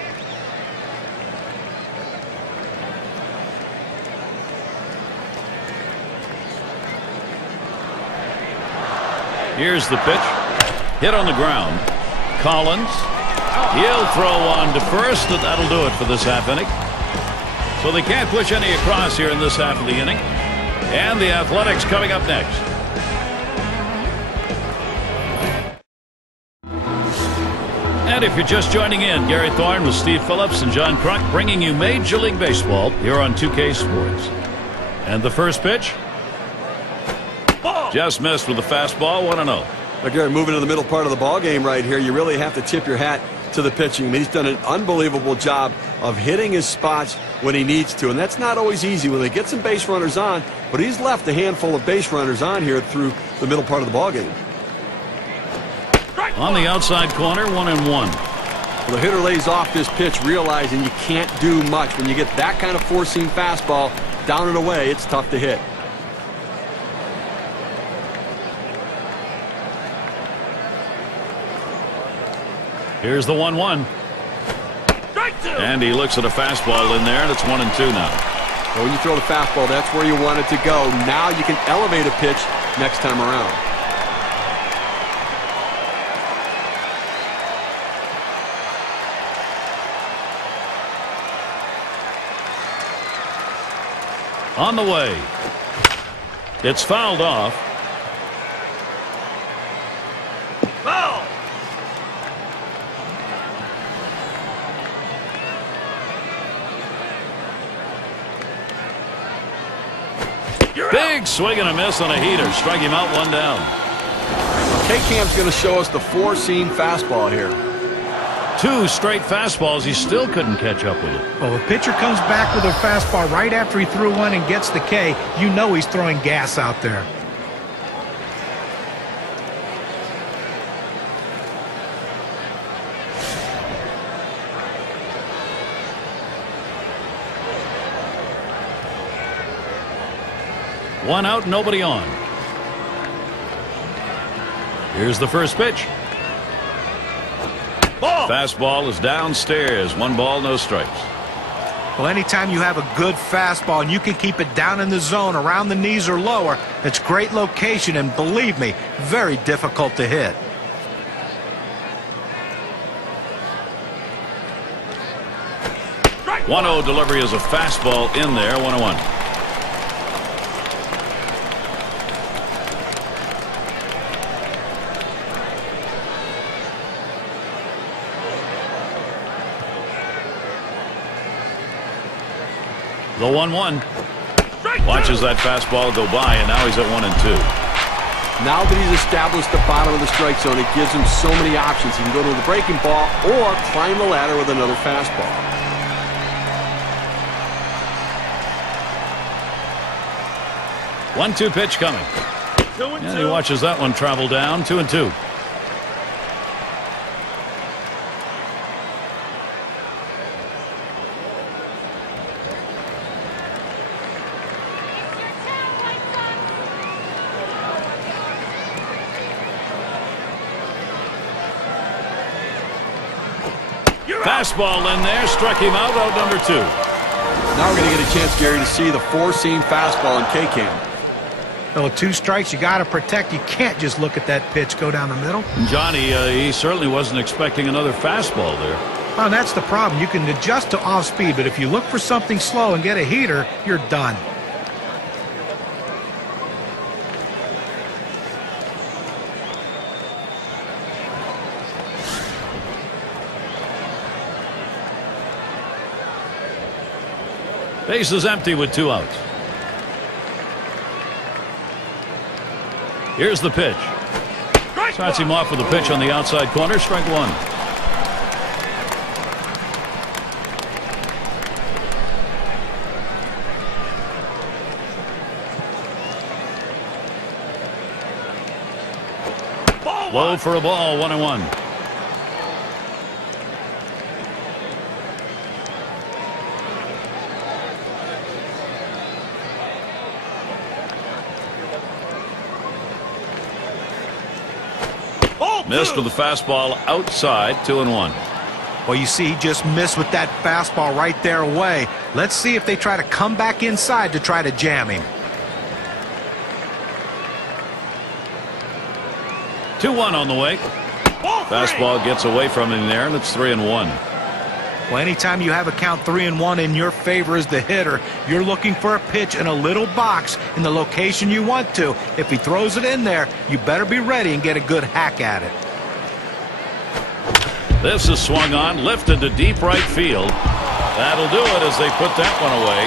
Here's the pitch. Hit on the ground. Collins. He'll throw on to first, and that'll do it for this half inning. So they can't push any across here in this half of the inning. And the Athletics coming up next. And if you're just joining in, Gary Thorne with Steve Phillips and John Kruk bringing you Major League Baseball here on 2K Sports. And the first pitch. Just missed with the fastball. 1-0. Now, Gary, moving to the middle part of the ball game right here, you really have to tip your hat to the pitching. I mean, he's done an unbelievable job of hitting his spots when he needs to, and that's not always easy when they get some base runners on, but he's left a handful of base runners on here through the middle part of the ball game. On the outside corner, 1-1. Well, the hitter lays off this pitch, realizing you can't do much. When you get that kind of four-seam fastball down and away, it's tough to hit. Here's the 1-1. And he looks at a fastball in there, and it's 1-2 now. Well, when you throw the fastball, that's where you want it to go. Now you can elevate a pitch next time around. On the way. It's fouled off. Foul! Big swing and a miss on a heater. Strike him out, 1 down. K-Cam's going to show us the four-seam fastball here. 2 straight fastballs. He still couldn't catch up with it. Well, the pitcher comes back with a fastball right after he threw one and gets the K. You know he's throwing gas out there. One out, nobody on. Here's the first pitch. Ball. Fastball is downstairs. 1 ball, no strikes. Well, anytime you have a good fastball and you can keep it down in the zone around the knees or lower, it's great location and, believe me, very difficult to hit. Right. 1-0 delivery is a fastball in there. 1-1. The 1-1. Watches that fastball go by, and now he's at 1-2. Now that he's established the bottom of the strike zone, it gives him so many options. He can go to the breaking ball or climb the ladder with another fastball. One-two pitch coming. And he watches that one travel down. 2-2. Fastball in there, struck him out number 2. Now we're going to get a chance, Gary, to see the four-seam fastball in K-Cam. So with 2 strikes, you got to protect. You can't just look at that pitch go down the middle. Johnny, he certainly wasn't expecting another fastball there. Oh, that's the problem. You can adjust to off speed, but if you look for something slow and get a heater, you're done. Base is empty with 2 outs. Here's the pitch. Starts him off with a pitch on the outside corner. Strike 1. Low for a ball. 1-1. Missed with the fastball outside. 2-1. Well, you see, he just missed with that fastball right there away. Let's see if they try to come back inside to try to jam him. 2-1 on the way. Fastball gets away from him there, and it's 3-1. Well, anytime you have a count 3-1 in your favor as the hitter, you're looking for a pitch in a little box in the location you want to. If he throws it in there, you better be ready and get a good hack at it. This is swung on, lifted to deep right field. That'll do it as they put that one away.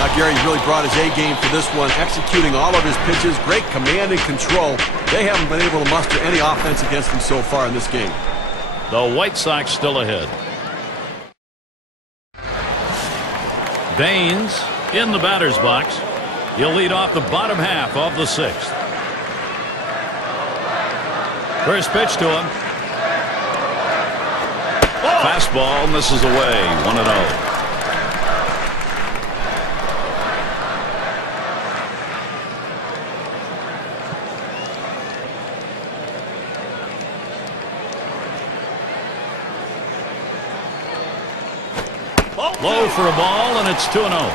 Now Gary's really brought his A game for this one, executing all of his pitches, great command and control. They haven't been able to muster any offense against him so far in this game. The White Sox still ahead. Baines in the batter's box. He'll lead off the bottom half of the 6th. First pitch to him. Fastball misses away. 1-0. Low for a ball, and it's 2-0.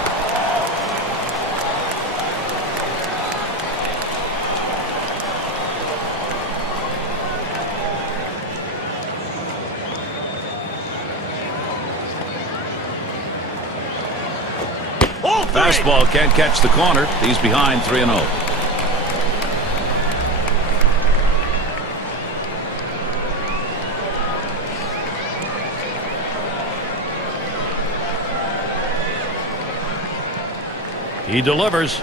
Fastball can't catch the corner. He's behind 3-0. He delivers.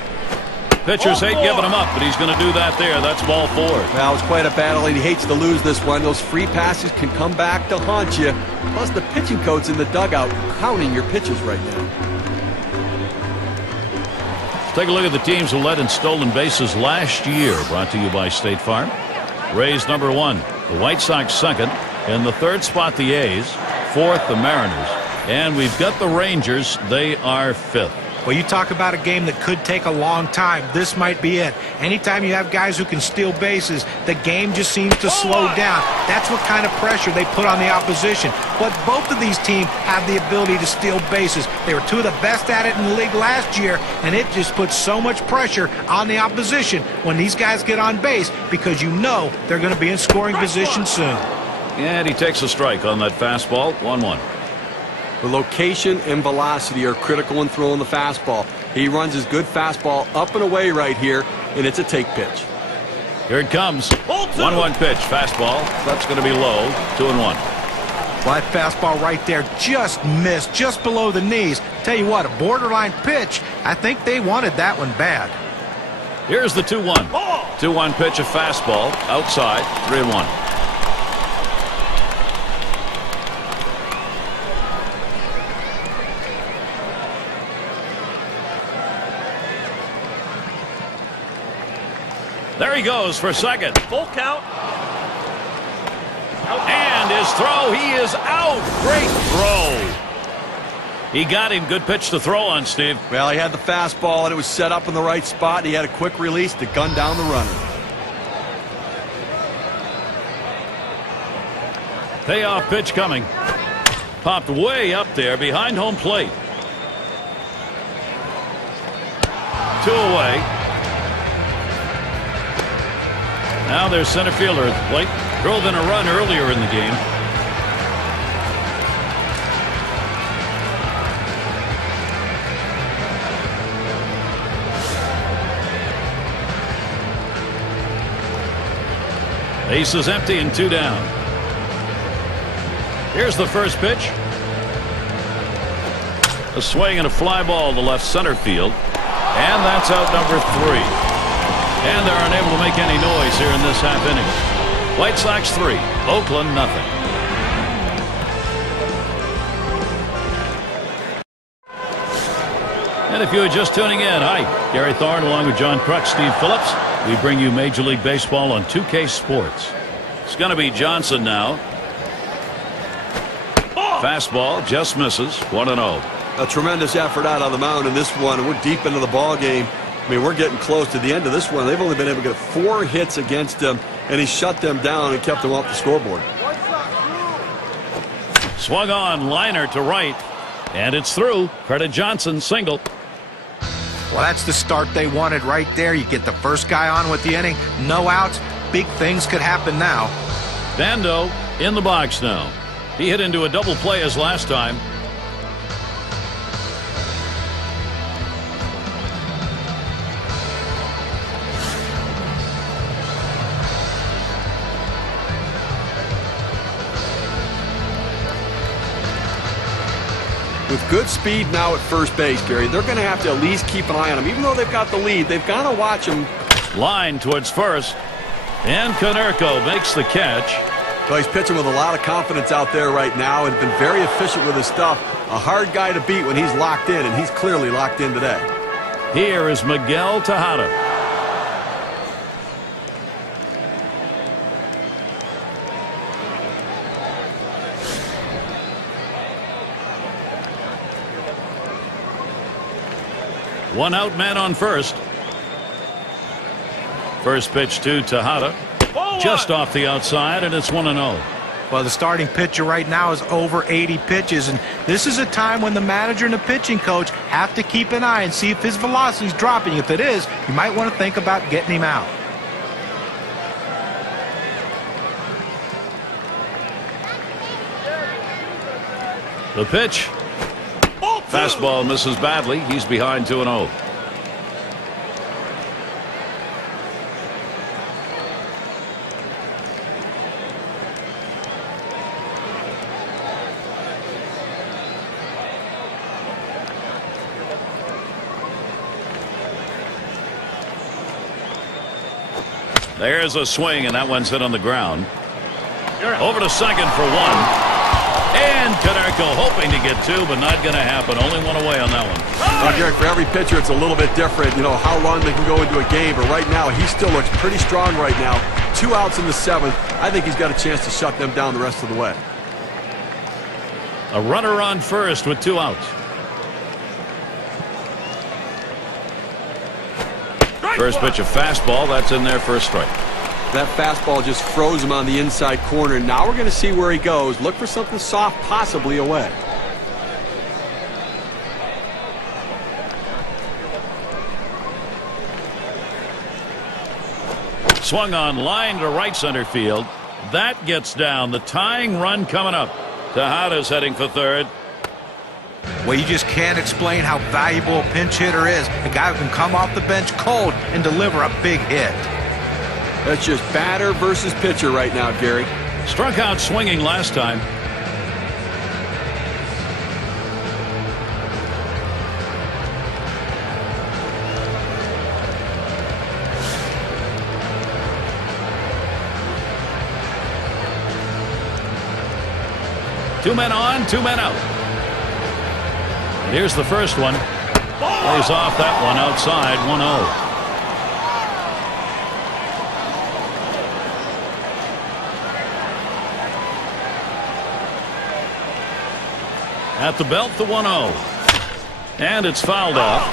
Pitchers hate giving him up, but he's going to do that there. That's ball 4. Well, it's quite a battle, and he hates to lose this one. Those free passes can come back to haunt you. Plus, the pitching coach in the dugout counting your pitches right now. Take a look at the teams who led in stolen bases last year. Brought to you by State Farm. Rays number 1. The White Sox second. In the 3rd spot, the A's. 4th, the Mariners. And we've got the Rangers. They are 5th. Well, you talk about a game that could take a long time. This might be it. Anytime you have guys who can steal bases, the game just seems to slow down. That's what kind of pressure they put on the opposition. But both of these teams have the ability to steal bases. They were 2 of the best at it in the league last year, and it just puts so much pressure on the opposition when these guys get on base because you know they're going to be in scoring position soon. And he takes a strike on that fastball. 1-1. The location and velocity are critical in throwing the fastball. He runs his good fastball up and away right here, and it's a take pitch. Here it comes. 1-1 pitch. Fastball. That's going to be low. 2-1. Well, that fastball right there just missed, just below the knees. Tell you what, a borderline pitch. I think they wanted that one bad. Here's the 2-1. 2-1 pitch, a fastball, outside, 3-1. There he goes for second. Full count. And his throw, he is out. Great throw. He got him. Good pitch to throw on, Steve. Well, he had the fastball, and it was set up in the right spot. He had a quick release to gun down the runner. Payoff pitch coming. Popped way up there behind home plate. 2 away. Now there's center fielder at the plate. Drove in a run earlier in the game. Base is empty and 2 down. Here's the first pitch. A swing and a fly ball to left center field. And that's out number 3. And they're unable to make any noise here in this half inning. White Sox 3, Oakland nothing. And if you are just tuning in, hi, Gary Thorne along with John Kruk, Steve Phillips. We bring you Major League Baseball on 2K Sports. It's going to be Johnson now. Fastball just misses, 1-0. A tremendous effort out on the mound in this one. We're deep into the ball game. I mean, we're getting close to the end of this one. They've only been able to get 4 hits against him, and he shut them down and kept them off the scoreboard. Swung on, liner to right, and it's through. Credit Johnson, single. Well, that's the start they wanted right there. You get the first guy on with the inning, no outs. Big things could happen now. Bando in the box now. He hit into a double play as last time. With good speed now at first base, Gary, they're going to have to at least keep an eye on him. Even though they've got the lead, they've got to watch him. Line towards first. And Konerko makes the catch. Well, he's pitching with a lot of confidence out there right now and been very efficient with his stuff. A hard guy to beat when he's locked in, and he's clearly locked in today. Here is Miguel Tejada. One out, man on first. First pitch to Tejada. Just off the outside, and it's 1-0. Well, the starting pitcher right now is over 80 pitches, and this is a time when the manager and the pitching coach have to keep an eye and see if his velocity is dropping. If it is, you might want to think about getting him out. The pitch. Fastball misses badly. He's behind 2-0. There's a swing, and that one's hit on the ground. Over to second for 1. And Konerko hoping to get 2, but not going to happen. Only 1 away on that one. Well, Gary, for every pitcher, it's a little bit different. You know, how long they can go into a game. But right now, he still looks pretty strong right now. 2 outs in the 7th. I think he's got a chance to shut them down the rest of the way. A runner on first with 2 outs. First pitch, a fastball. That's in there for a strike. That fastball just froze him on the inside corner. Now we're going to see where he goes. Look for something soft, possibly away. Swung on, line to right center field. That gets down. The tying run coming up. Tejada's heading for third. Well, you just can't explain how valuable a pinch hitter is. A guy who can come off the bench cold and deliver a big hit. That's just batter versus pitcher right now, Gary. Struck out swinging last time. 2 men on, 2 men out. And here's the first one. Lays off that one outside, 1-0. At the belt, the 1-0. And it's fouled off.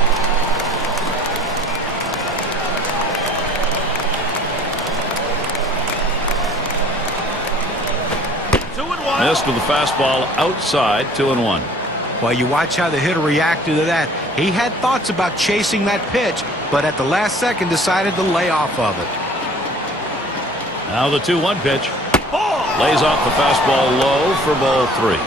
Missed with the fastball outside, 2-1. Well, you watch how the hitter reacted to that. He had thoughts about chasing that pitch, but at the last second decided to lay off of it. Now the 2-1 pitch. Lays off the fastball low for ball 3.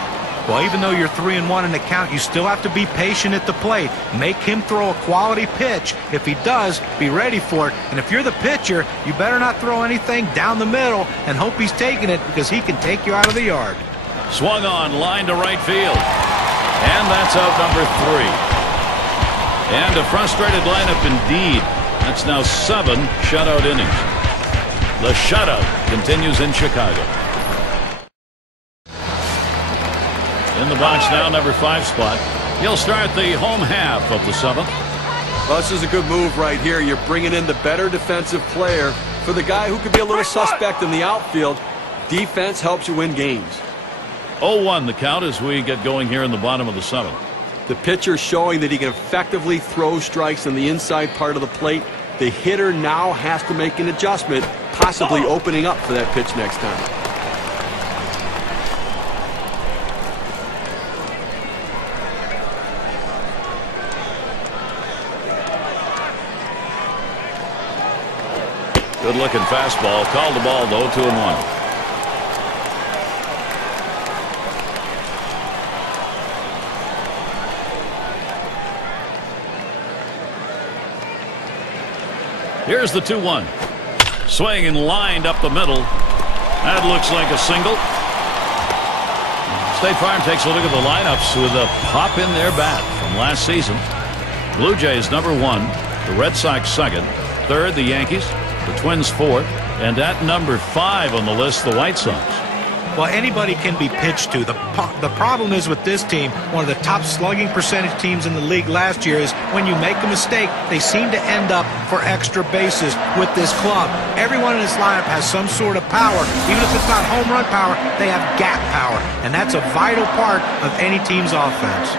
Well, even though you're 3-1 in the count, you still have to be patient at the plate. Make him throw a quality pitch. If he does, be ready for it. And if you're the pitcher, you better not throw anything down the middle and hope he's taking it, because he can take you out of the yard. Swung on, line to right field. And that's out number 3. And a frustrated lineup indeed. That's now 7 shutout innings. The shutout continues in Chicago. In the box now, number 5 spot. He'll start the home half of the 7th. Well, this is a good move right here. You're bringing in the better defensive player for the guy who could be a little suspect in the outfield. Defense helps you win games. 0-1 the count as we get going here in the bottom of the 7th. The pitcher showing that he can effectively throw strikes on the inside part of the plate. The hitter now has to make an adjustment, possibly opening up for that pitch next time. Good looking fastball. Called the ball though, 2-1. Here's the 2-1. Swing and lined up the middle. That looks like a single. State Farm takes a look at the lineups with a pop in their bat from last season. Blue Jays number 1. The Red Sox 2nd. 3rd, the Yankees. The Twins 4th. And at number 5 on the list, the White Sox. Well, anybody can be pitched to. The problem is with this team, one of the top slugging percentage teams in the league last year, is when you make a mistake, they seem to end up for extra bases with this club. Everyone in this lineup has some sort of power. Even if it's not home run power, they have gap power. And that's a vital part of any team's offense.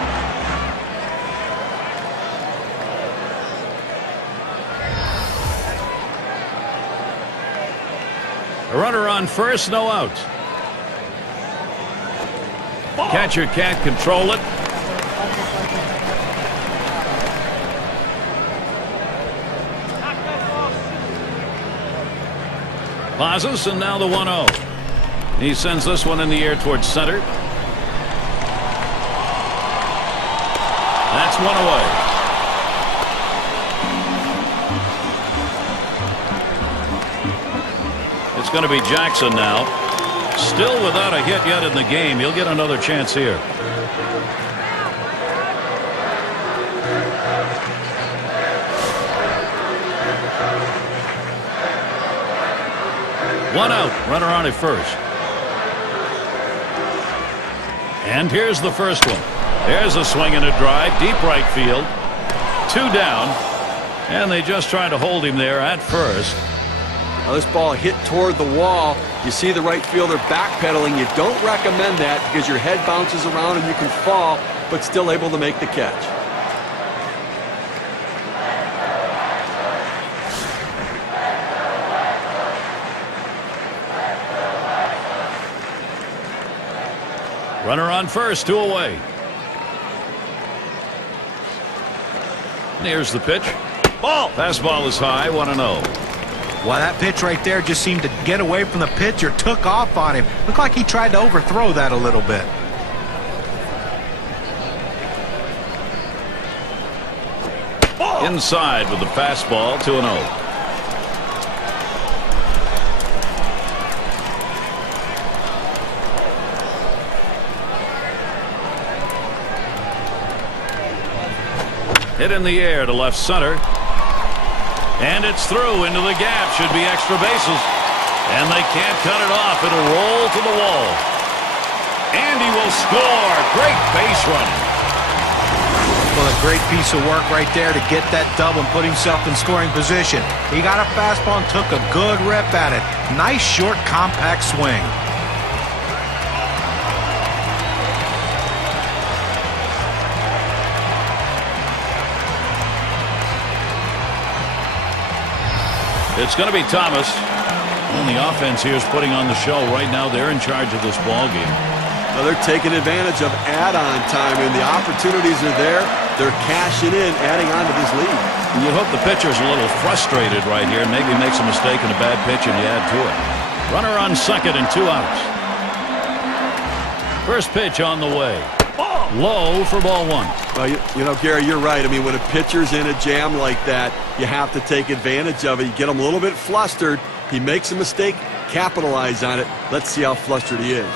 A runner on first, no outs. Catcher can't control it. Pauses, and now the 1-0. He sends this one in the air towards center. That's one away. It's going to be Jackson now. Still without a hit yet in the game. He'll get another chance here. One out. Runner on at first. And here's the first one. There's a swing and a drive. Deep right field. 2 down. And they just tried to hold him there at first. Now this ball hit toward the wall. You see the right fielder backpedaling. You don't recommend that because your head bounces around and you can fall, but still able to make the catch. Runner on first, 2 away. And here's the pitch. Ball. Fastball is high, 1-0. Well, that pitch right there just seemed to get away from the pitcher, took off on him. Looked like he tried to overthrow that a little bit. Inside with the fastball, 2-0. Hit in the air to left center. And it's through into the gap. Should be extra bases. And they can't cut it off. It'll roll to the wall. And he will score. Great base running. Well, a great piece of work right there to get that double and put himself in scoring position. He got a fastball and took a good rip at it. Nice, short, compact swing. It's going to be Thomas. And the offense here is putting on the show. Right now, they're in charge of this ball game. Well, they're taking advantage of add-on time, and the opportunities are there. They're cashing in, adding on to this lead. And you hope the pitcher's a little frustrated right here, and maybe makes a mistake in a bad pitch, and you add to it. Runner on second and 2 outs. First pitch on the way. Low for ball 1. Well, you know, Gary, you're right. I mean, when a pitcher's in a jam like that, you have to take advantage of it. You get him a little bit flustered. He makes a mistake, capitalize on it. Let's see how flustered he is.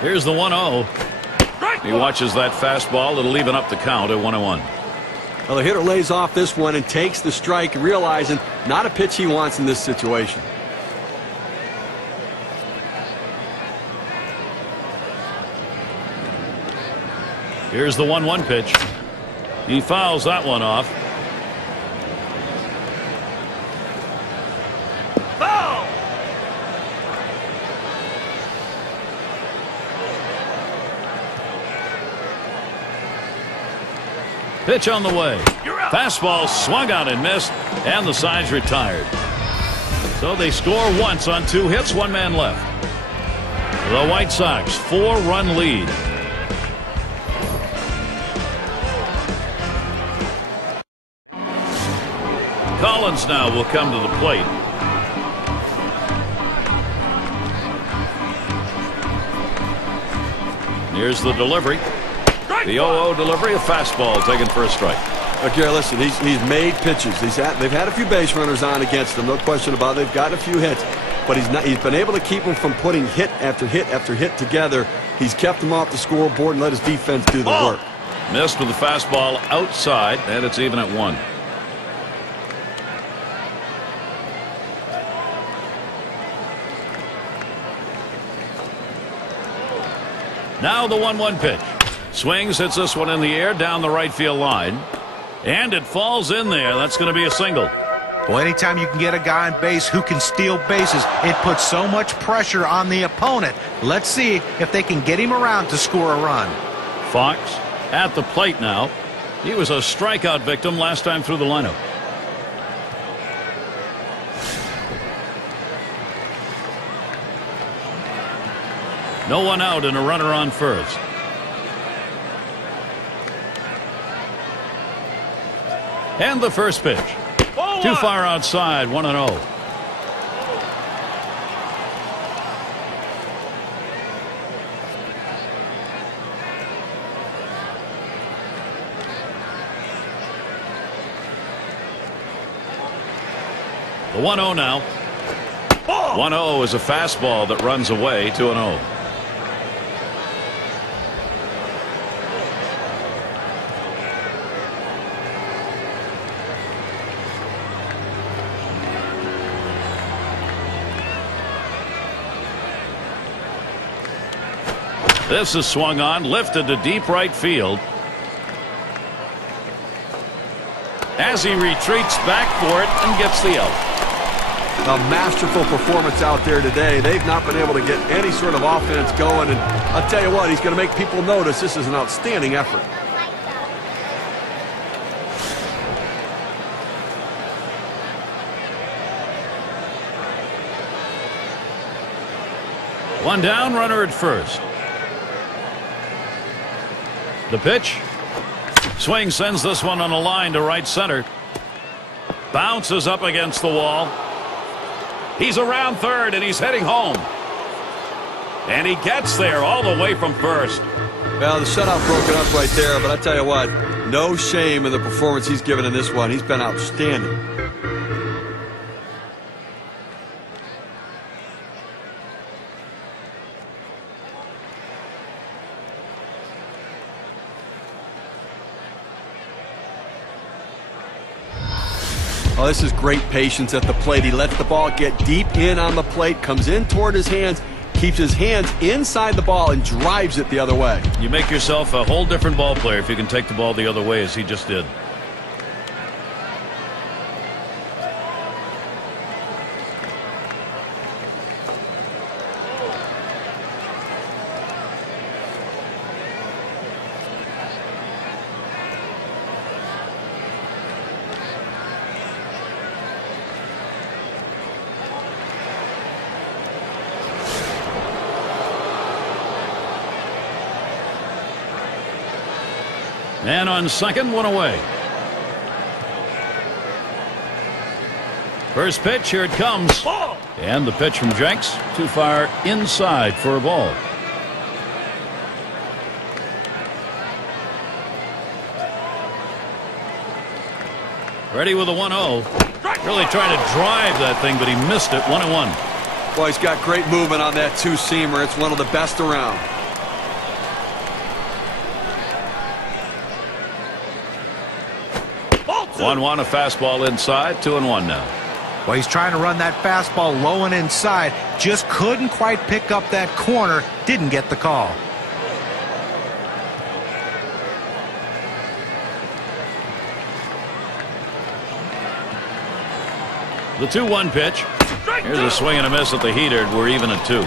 Here's the 1-0. He watches that fastball. It'll even up the count at 1-1. Well, the hitter lays off this one and takes the strike, realizing not a pitch he wants in this situation. Here's the 1-1 pitch. He fouls that one off. Foul! Pitch on the way. Fastball swung out and missed, and the side's retired. So they score once on 2 hits, 1 man left. The White Sox 4-run lead. Collins now will come to the plate. Here's the delivery. The 0-0 delivery, a fastball taken for a strike. Okay, listen, he's made pitches. They've had a few base runners on against him, no question about it. They've gotten a few hits, but he's been able to keep them from putting hit after hit after hit together. He's kept them off the scoreboard and let his defense do the work. Missed with the fastball outside, and it's even at 1. Now the 1-1 pitch. Swings, hits this one in the air down the right field line. And it falls in there. That's going to be a single. Well, anytime you can get a guy on base who can steal bases, it puts so much pressure on the opponent. Let's see if they can get him around to score a run. Fox at the plate now. He was a strikeout victim last time through the lineup. No one out and a runner on first. And the first pitch. Too far outside, 1-0. The 1-0 now. 1-0 is a fastball that runs away, 2-0. This is swung on, lifted to deep right field. As he retreats back for it and gets the out. A masterful performance out there today. They've not been able to get any sort of offense going, and I'll tell you what, he's going to make people notice this is an outstanding effort. One down, runner at first. The pitch. Swing sends this one on a line to right center. Bounces up against the wall. He's around third and he's heading home. And he gets there all the way from first. Well, the shutout broken up right there, but I tell you what, no shame in the performance he's given in this one. He's been outstanding. Oh, this is great patience at the plate. He lets the ball get deep in on the plate, comes in toward his hands, keeps his hands inside the ball and drives it the other way. You make yourself a whole different ball player if you can take the ball the other way as he just did. And on second, one away. First pitch, here it comes. And the pitch from Jenks, too far inside for a ball. Ready with a 1-0. Really trying to drive that thing, but he missed it. 1-1. Boy, he's got great movement on that two-seamer. It's one of the best around. 1-1, a fastball inside, 2-1 now. Well, he's trying to run that fastball low and inside. Just couldn't quite pick up that corner. Didn't get the call. The 2-1 pitch. Here's a swing and a miss at the heater. We're even at 2.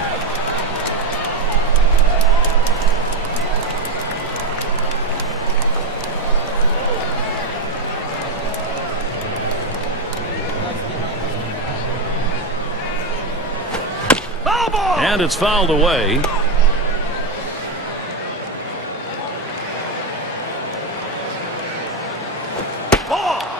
And it's fouled away.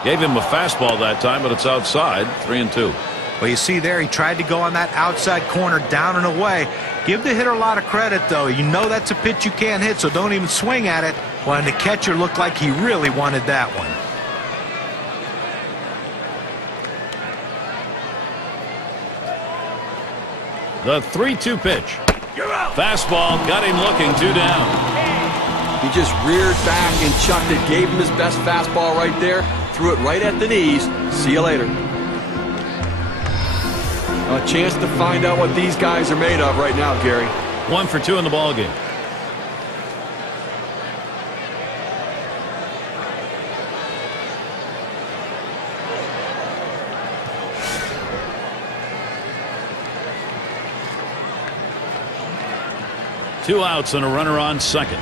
Gave him a fastball that time, but it's outside. 3-2. Well, you see there, he tried to go on that outside corner, down and away. Give the hitter a lot of credit, though. You know that's a pitch you can't hit, so don't even swing at it. Well, and the catcher looked like he really wanted that one. The 3-2 pitch. Fastball got him looking, 2 down. He just reared back and chucked it, gave him his best fastball right there, threw it right at the knees. See you later. A chance to find out what these guys are made of right now, Gary. 1 for 2 in the ball game. Two outs and a runner on second.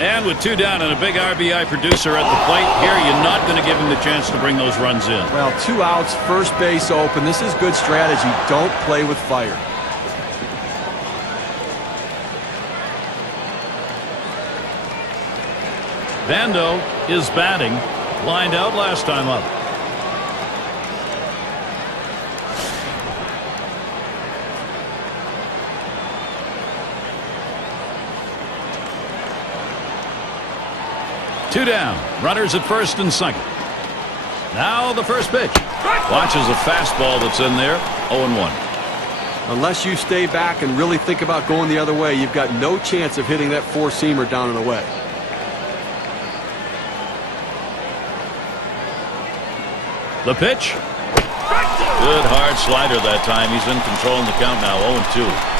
And with 2 down and a big RBI producer at the plate, here you're not going to give him the chance to bring those runs in. Well, 2 outs, first base open. This is good strategy. Don't play with fire. Bando is batting. Lined out last time up. Two down. Runners at first and second. Now the first pitch. Watches a fastball that's in there. 0-1. Unless you stay back and really think about going the other way, you've got no chance of hitting that 4-seamer down and away. The pitch. Good hard slider that time. He's in control in the count now. 0-2.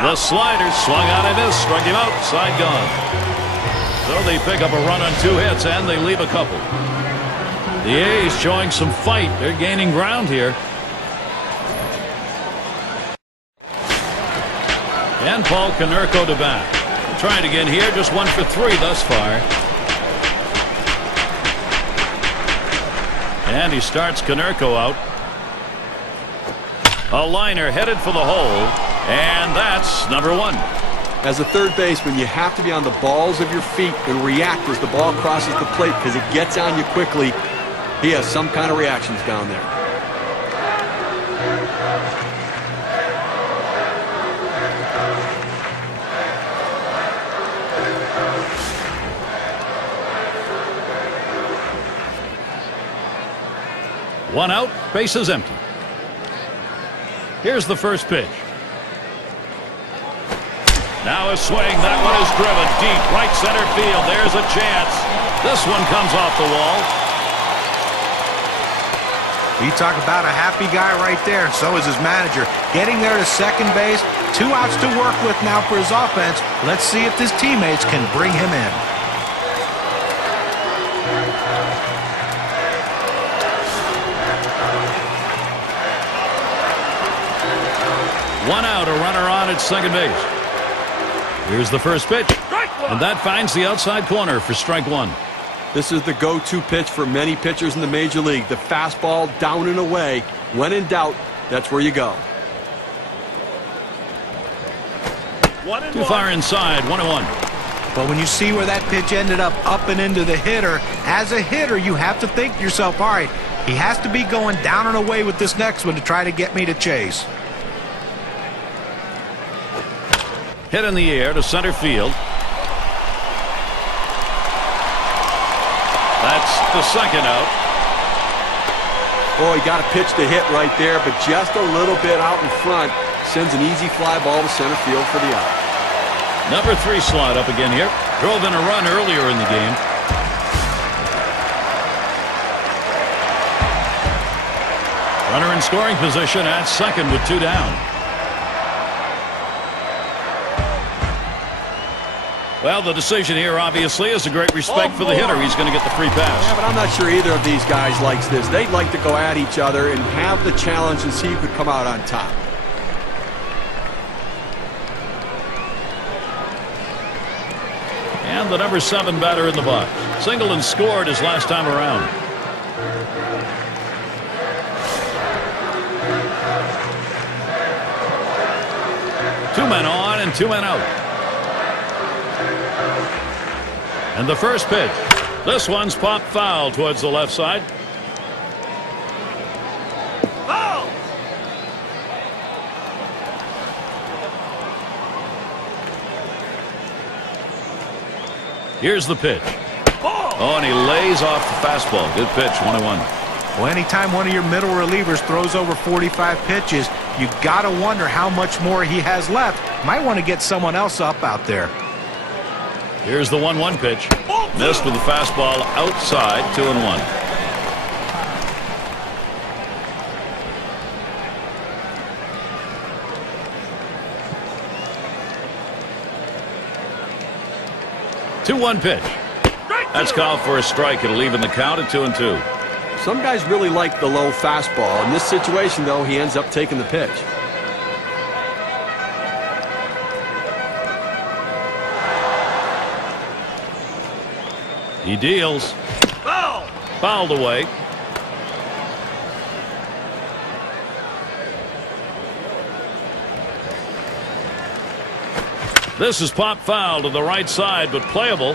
The slider swung out and missed. Struck him out. Side gone. So they pick up a run on 2 hits and they leave a couple. The A's showing some fight. They're gaining ground here. And Paul Konerko to bat. Trying again here. Just 1 for 3 thus far. And he starts Konerko out. A liner headed for the hole. And that's number 1. As a third baseman, you have to be on the balls of your feet and react as the ball crosses the plate because it gets on you quickly. He has some kind of reactions down there. One out, bases empty. Here's the first pitch. Now a swing. That one is driven deep right center field. There's a chance. This one comes off the wall. You talk about a happy guy right there. So is his manager. Getting there to second base. 2 outs to work with now for his offense. Let's see if his teammates can bring him in. One out, a runner on at second base. Here's the first pitch. And that finds the outside corner for strike one. This is the go-to pitch for many pitchers in the major league. The fastball down and away. When in doubt, that's where you go. Too far inside, 1-1. But when you see where that pitch ended up and into the hitter, as a hitter, you have to think to yourself, all right, he has to be going down and away with this next one to try to get me to chase. Hit in the air to center field. That's the second out. Oh, he got a pitch to hit right there, but just a little bit out in front. Sends an easy fly ball to center field for the out. Number 3 slot up again here. Drove in a run earlier in the game. Runner in scoring position at second with 2 down. Well, the decision here obviously is a great respect for the hitter. He's going to get the free pass. Yeah, but I'm not sure either of these guys likes this. They'd like to go at each other and have the challenge and see who could come out on top. And the number 7 batter in the box. Singled and scored his last time around. Two men on and 2 men out. And the first pitch. This one's popped foul towards the left side. Foul! Here's the pitch. Oh, and he lays off the fastball. Good pitch, 1-1. Well, anytime one of your middle relievers throws over 45 pitches, you got to wonder how much more he has left. Might want to get someone else up out there. Here's the 1-1 pitch. Missed with the fastball outside, 2-1. Two-one pitch. That's called for a strike. It'll even the count at 2-2. Some guys really like the low fastball. In this situation, though, he ends up taking the pitch. He deals. Foul! Fouled away. This is pop foul to the right side, but playable.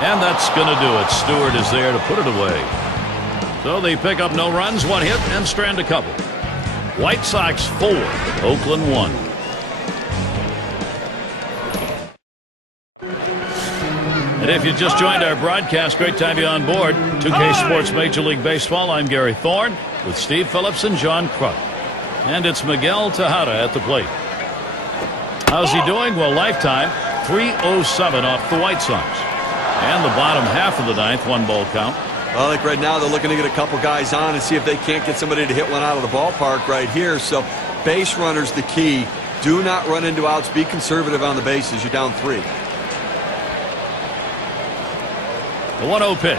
And that's going to do it. Stewart is there to put it away. So they pick up no runs, 1 hit, and strand a couple. White Sox 4, Oakland 1. And if you just joined our broadcast, great to have you on board. 2K Sports Major League Baseball. I'm Gary Thorne with Steve Phillips and John Kruk. And it's Miguel Tejada at the plate. How's he doing? Well, lifetime 307 off the White Sox. And the bottom half of the ninth, 1-ball count. Well, I think right now they're looking to get a couple guys on and see if they can't get somebody to hit one out of the ballpark right here. So base runner's the key. Do not run into outs. Be conservative on the bases. You're down 3. The 1-0 pitch.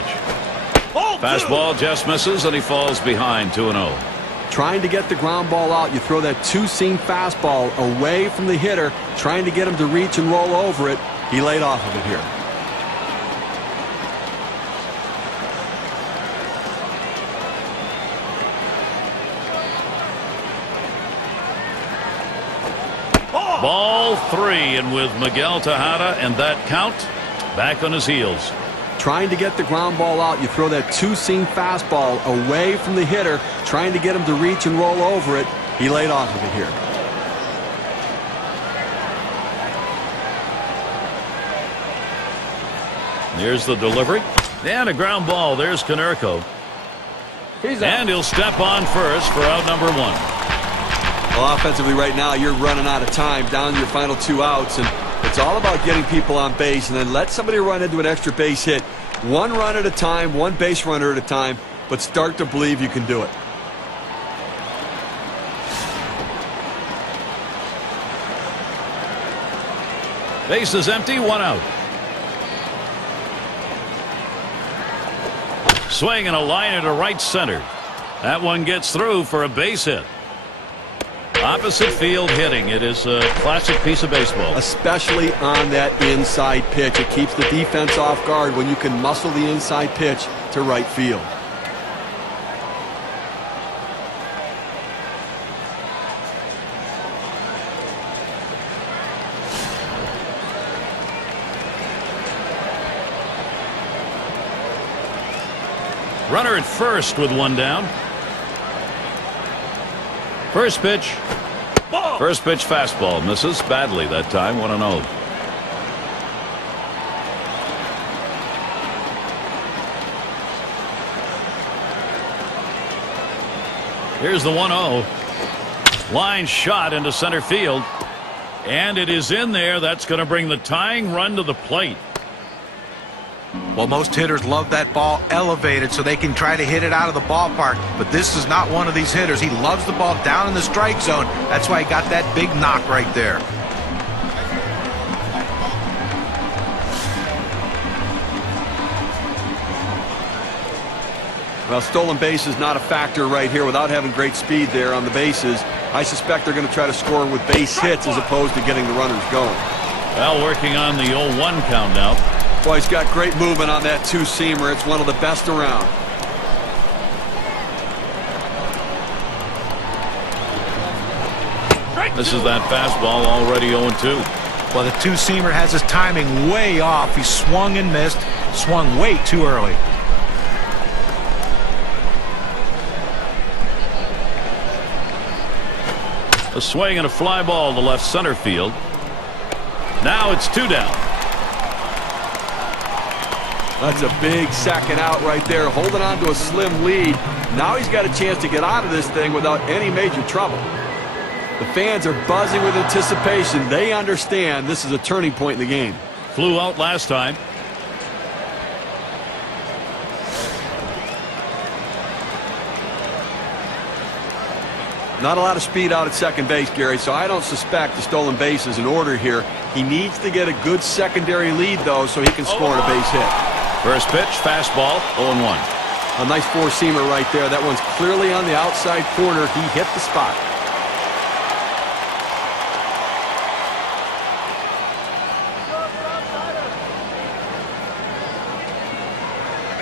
Fastball just misses, and he falls behind 2-0. Trying to get the ground ball out. You throw that 2-seam fastball away from the hitter, trying to get him to reach and roll over it. He laid off of it here. Ball 3, and with Miguel Tejada and that count, back on his heels. Trying to get the ground ball out. You throw that 2-seam fastball away from the hitter, trying to get him to reach and roll over it. He laid off of it here. Here's the delivery. And a ground ball. There's Konerko. And he'll step on first for out number 1. Well, offensively right now, you're running out of time, down to your final 2 outs, and it's all about getting people on base and then let somebody run into an extra base hit. 1 run at a time, 1 base runner at a time, but start to believe you can do it. Base is empty, 1 out. Swing and a liner to right center. That one gets through for a base hit. Opposite field hitting. It is a classic piece of baseball. Especially on that inside pitch. It keeps the defense off guard when you can muscle the inside pitch to right field. Runner at first with 1 down. First pitch. Ball. First pitch fastball. Misses badly that time. 1-0. Here's the 1-0. Line shot into center field. And it is in there. That's going to bring the tying run to the plate. Well, most hitters love that ball elevated so they can try to hit it out of the ballpark. But this is not one of these hitters. He loves the ball down in the strike zone. That's why he got that big knock right there. Well, stolen base is not a factor right here without having great speed there on the bases. I suspect they're going to try to score with base hits as opposed to getting the runners going. Well, working on the 0-1 count now. Boy, he's got great movement on that 2-seamer. It's one of the best around. This is that fastball already 0-2. Well, the 2-seamer has his timing way off. He swung and missed, swung way too early. A swing and a fly ball to left center field. Now it's 2 down. That's a big second out right there, holding on to a slim lead. Now he's got a chance to get out of this thing without any major trouble. The fans are buzzing with anticipation. They understand this is a turning point in the game. Flew out last time. Not a lot of speed out at second base, Gary, so I don't suspect the stolen base is in order here. He needs to get a good secondary lead, though, so he can score on a base hit. First pitch, fastball, 0-1. A nice 4-seamer right there. That one's clearly on the outside corner. He hit the spot.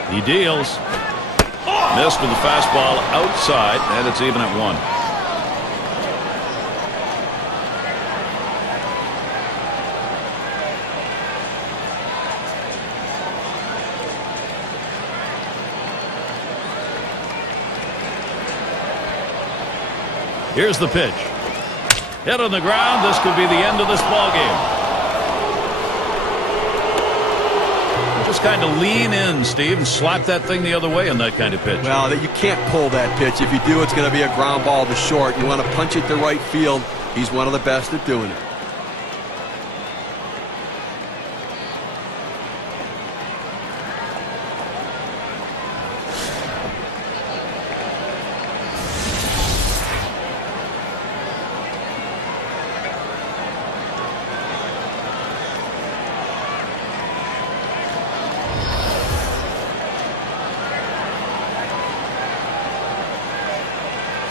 He deals. Missed with the fastball outside, and it's even at 1. Here's the pitch. Hit on the ground. This could be the end of this ball game. Just kind of lean in, Steve, and slap that thing the other way on that kind of pitch. Well, you can't pull that pitch. If you do, it's going to be a ground ball to short. You want to punch it to right field. He's one of the best at doing it.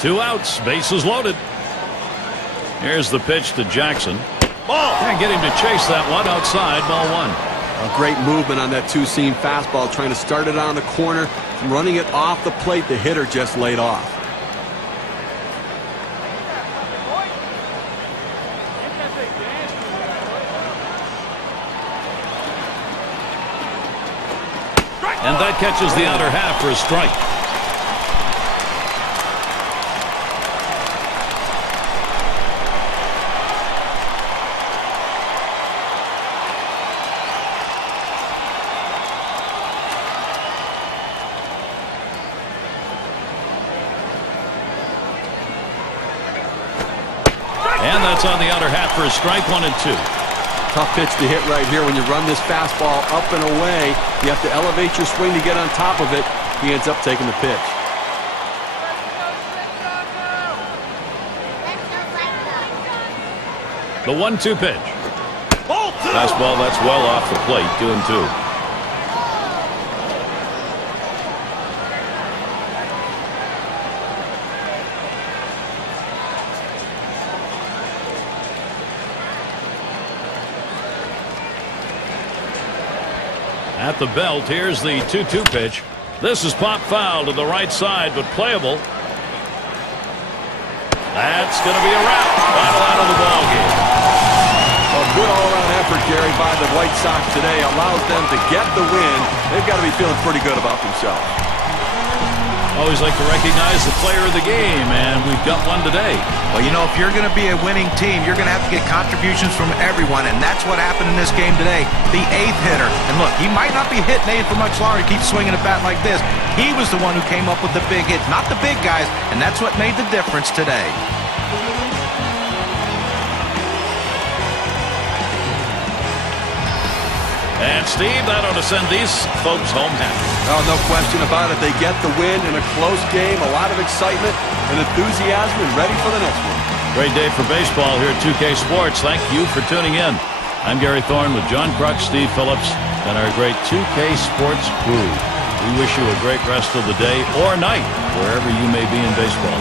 Two outs, bases loaded. Here's the pitch to Jackson. Ball. Can't get him to chase that one outside. Ball 1. A great movement on that 2-seam fastball, trying to start it on the corner, running it off the plate. The hitter just laid off. And that catches the outer half for a strike. And that's on the outer half for a strike. 1 and 2. Tough pitch to hit right here when you run this fastball up and away. You have to elevate your swing to get on top of it. He ends up taking the pitch. The 1-2 pitch. Fastball that's well off the plate. 2 and 2. At the belt, here's the 2-2 pitch. This is pop foul to the right side, but playable. That's going to be a wrap. Final out of the ball game. A good all-around effort, Gary, by the White Sox today allows them to get the win. They've got to be feeling pretty good about themselves. Always like to recognize the player of the game, and we've got one today. Well, you know, if you're going to be a winning team, you're going to have to get contributions from everyone, and that's what happened in this game today. The 8th hitter. And look, he might not be hitting 8 for much longer. He keeps swinging a bat like this. He was the one who came up with the big hit, not the big guys, and that's what made the difference today. And Steve, that ought to send these folks home happy. Oh, no question about it. They get the win in a close game, a lot of excitement and enthusiasm, and ready for the next one. Great day for baseball here at 2K Sports. Thank you for tuning in. I'm Gary Thorne with John Crux, Steve Phillips, and our great 2K Sports crew. We wish you a great rest of the day or night, wherever you may be in baseball.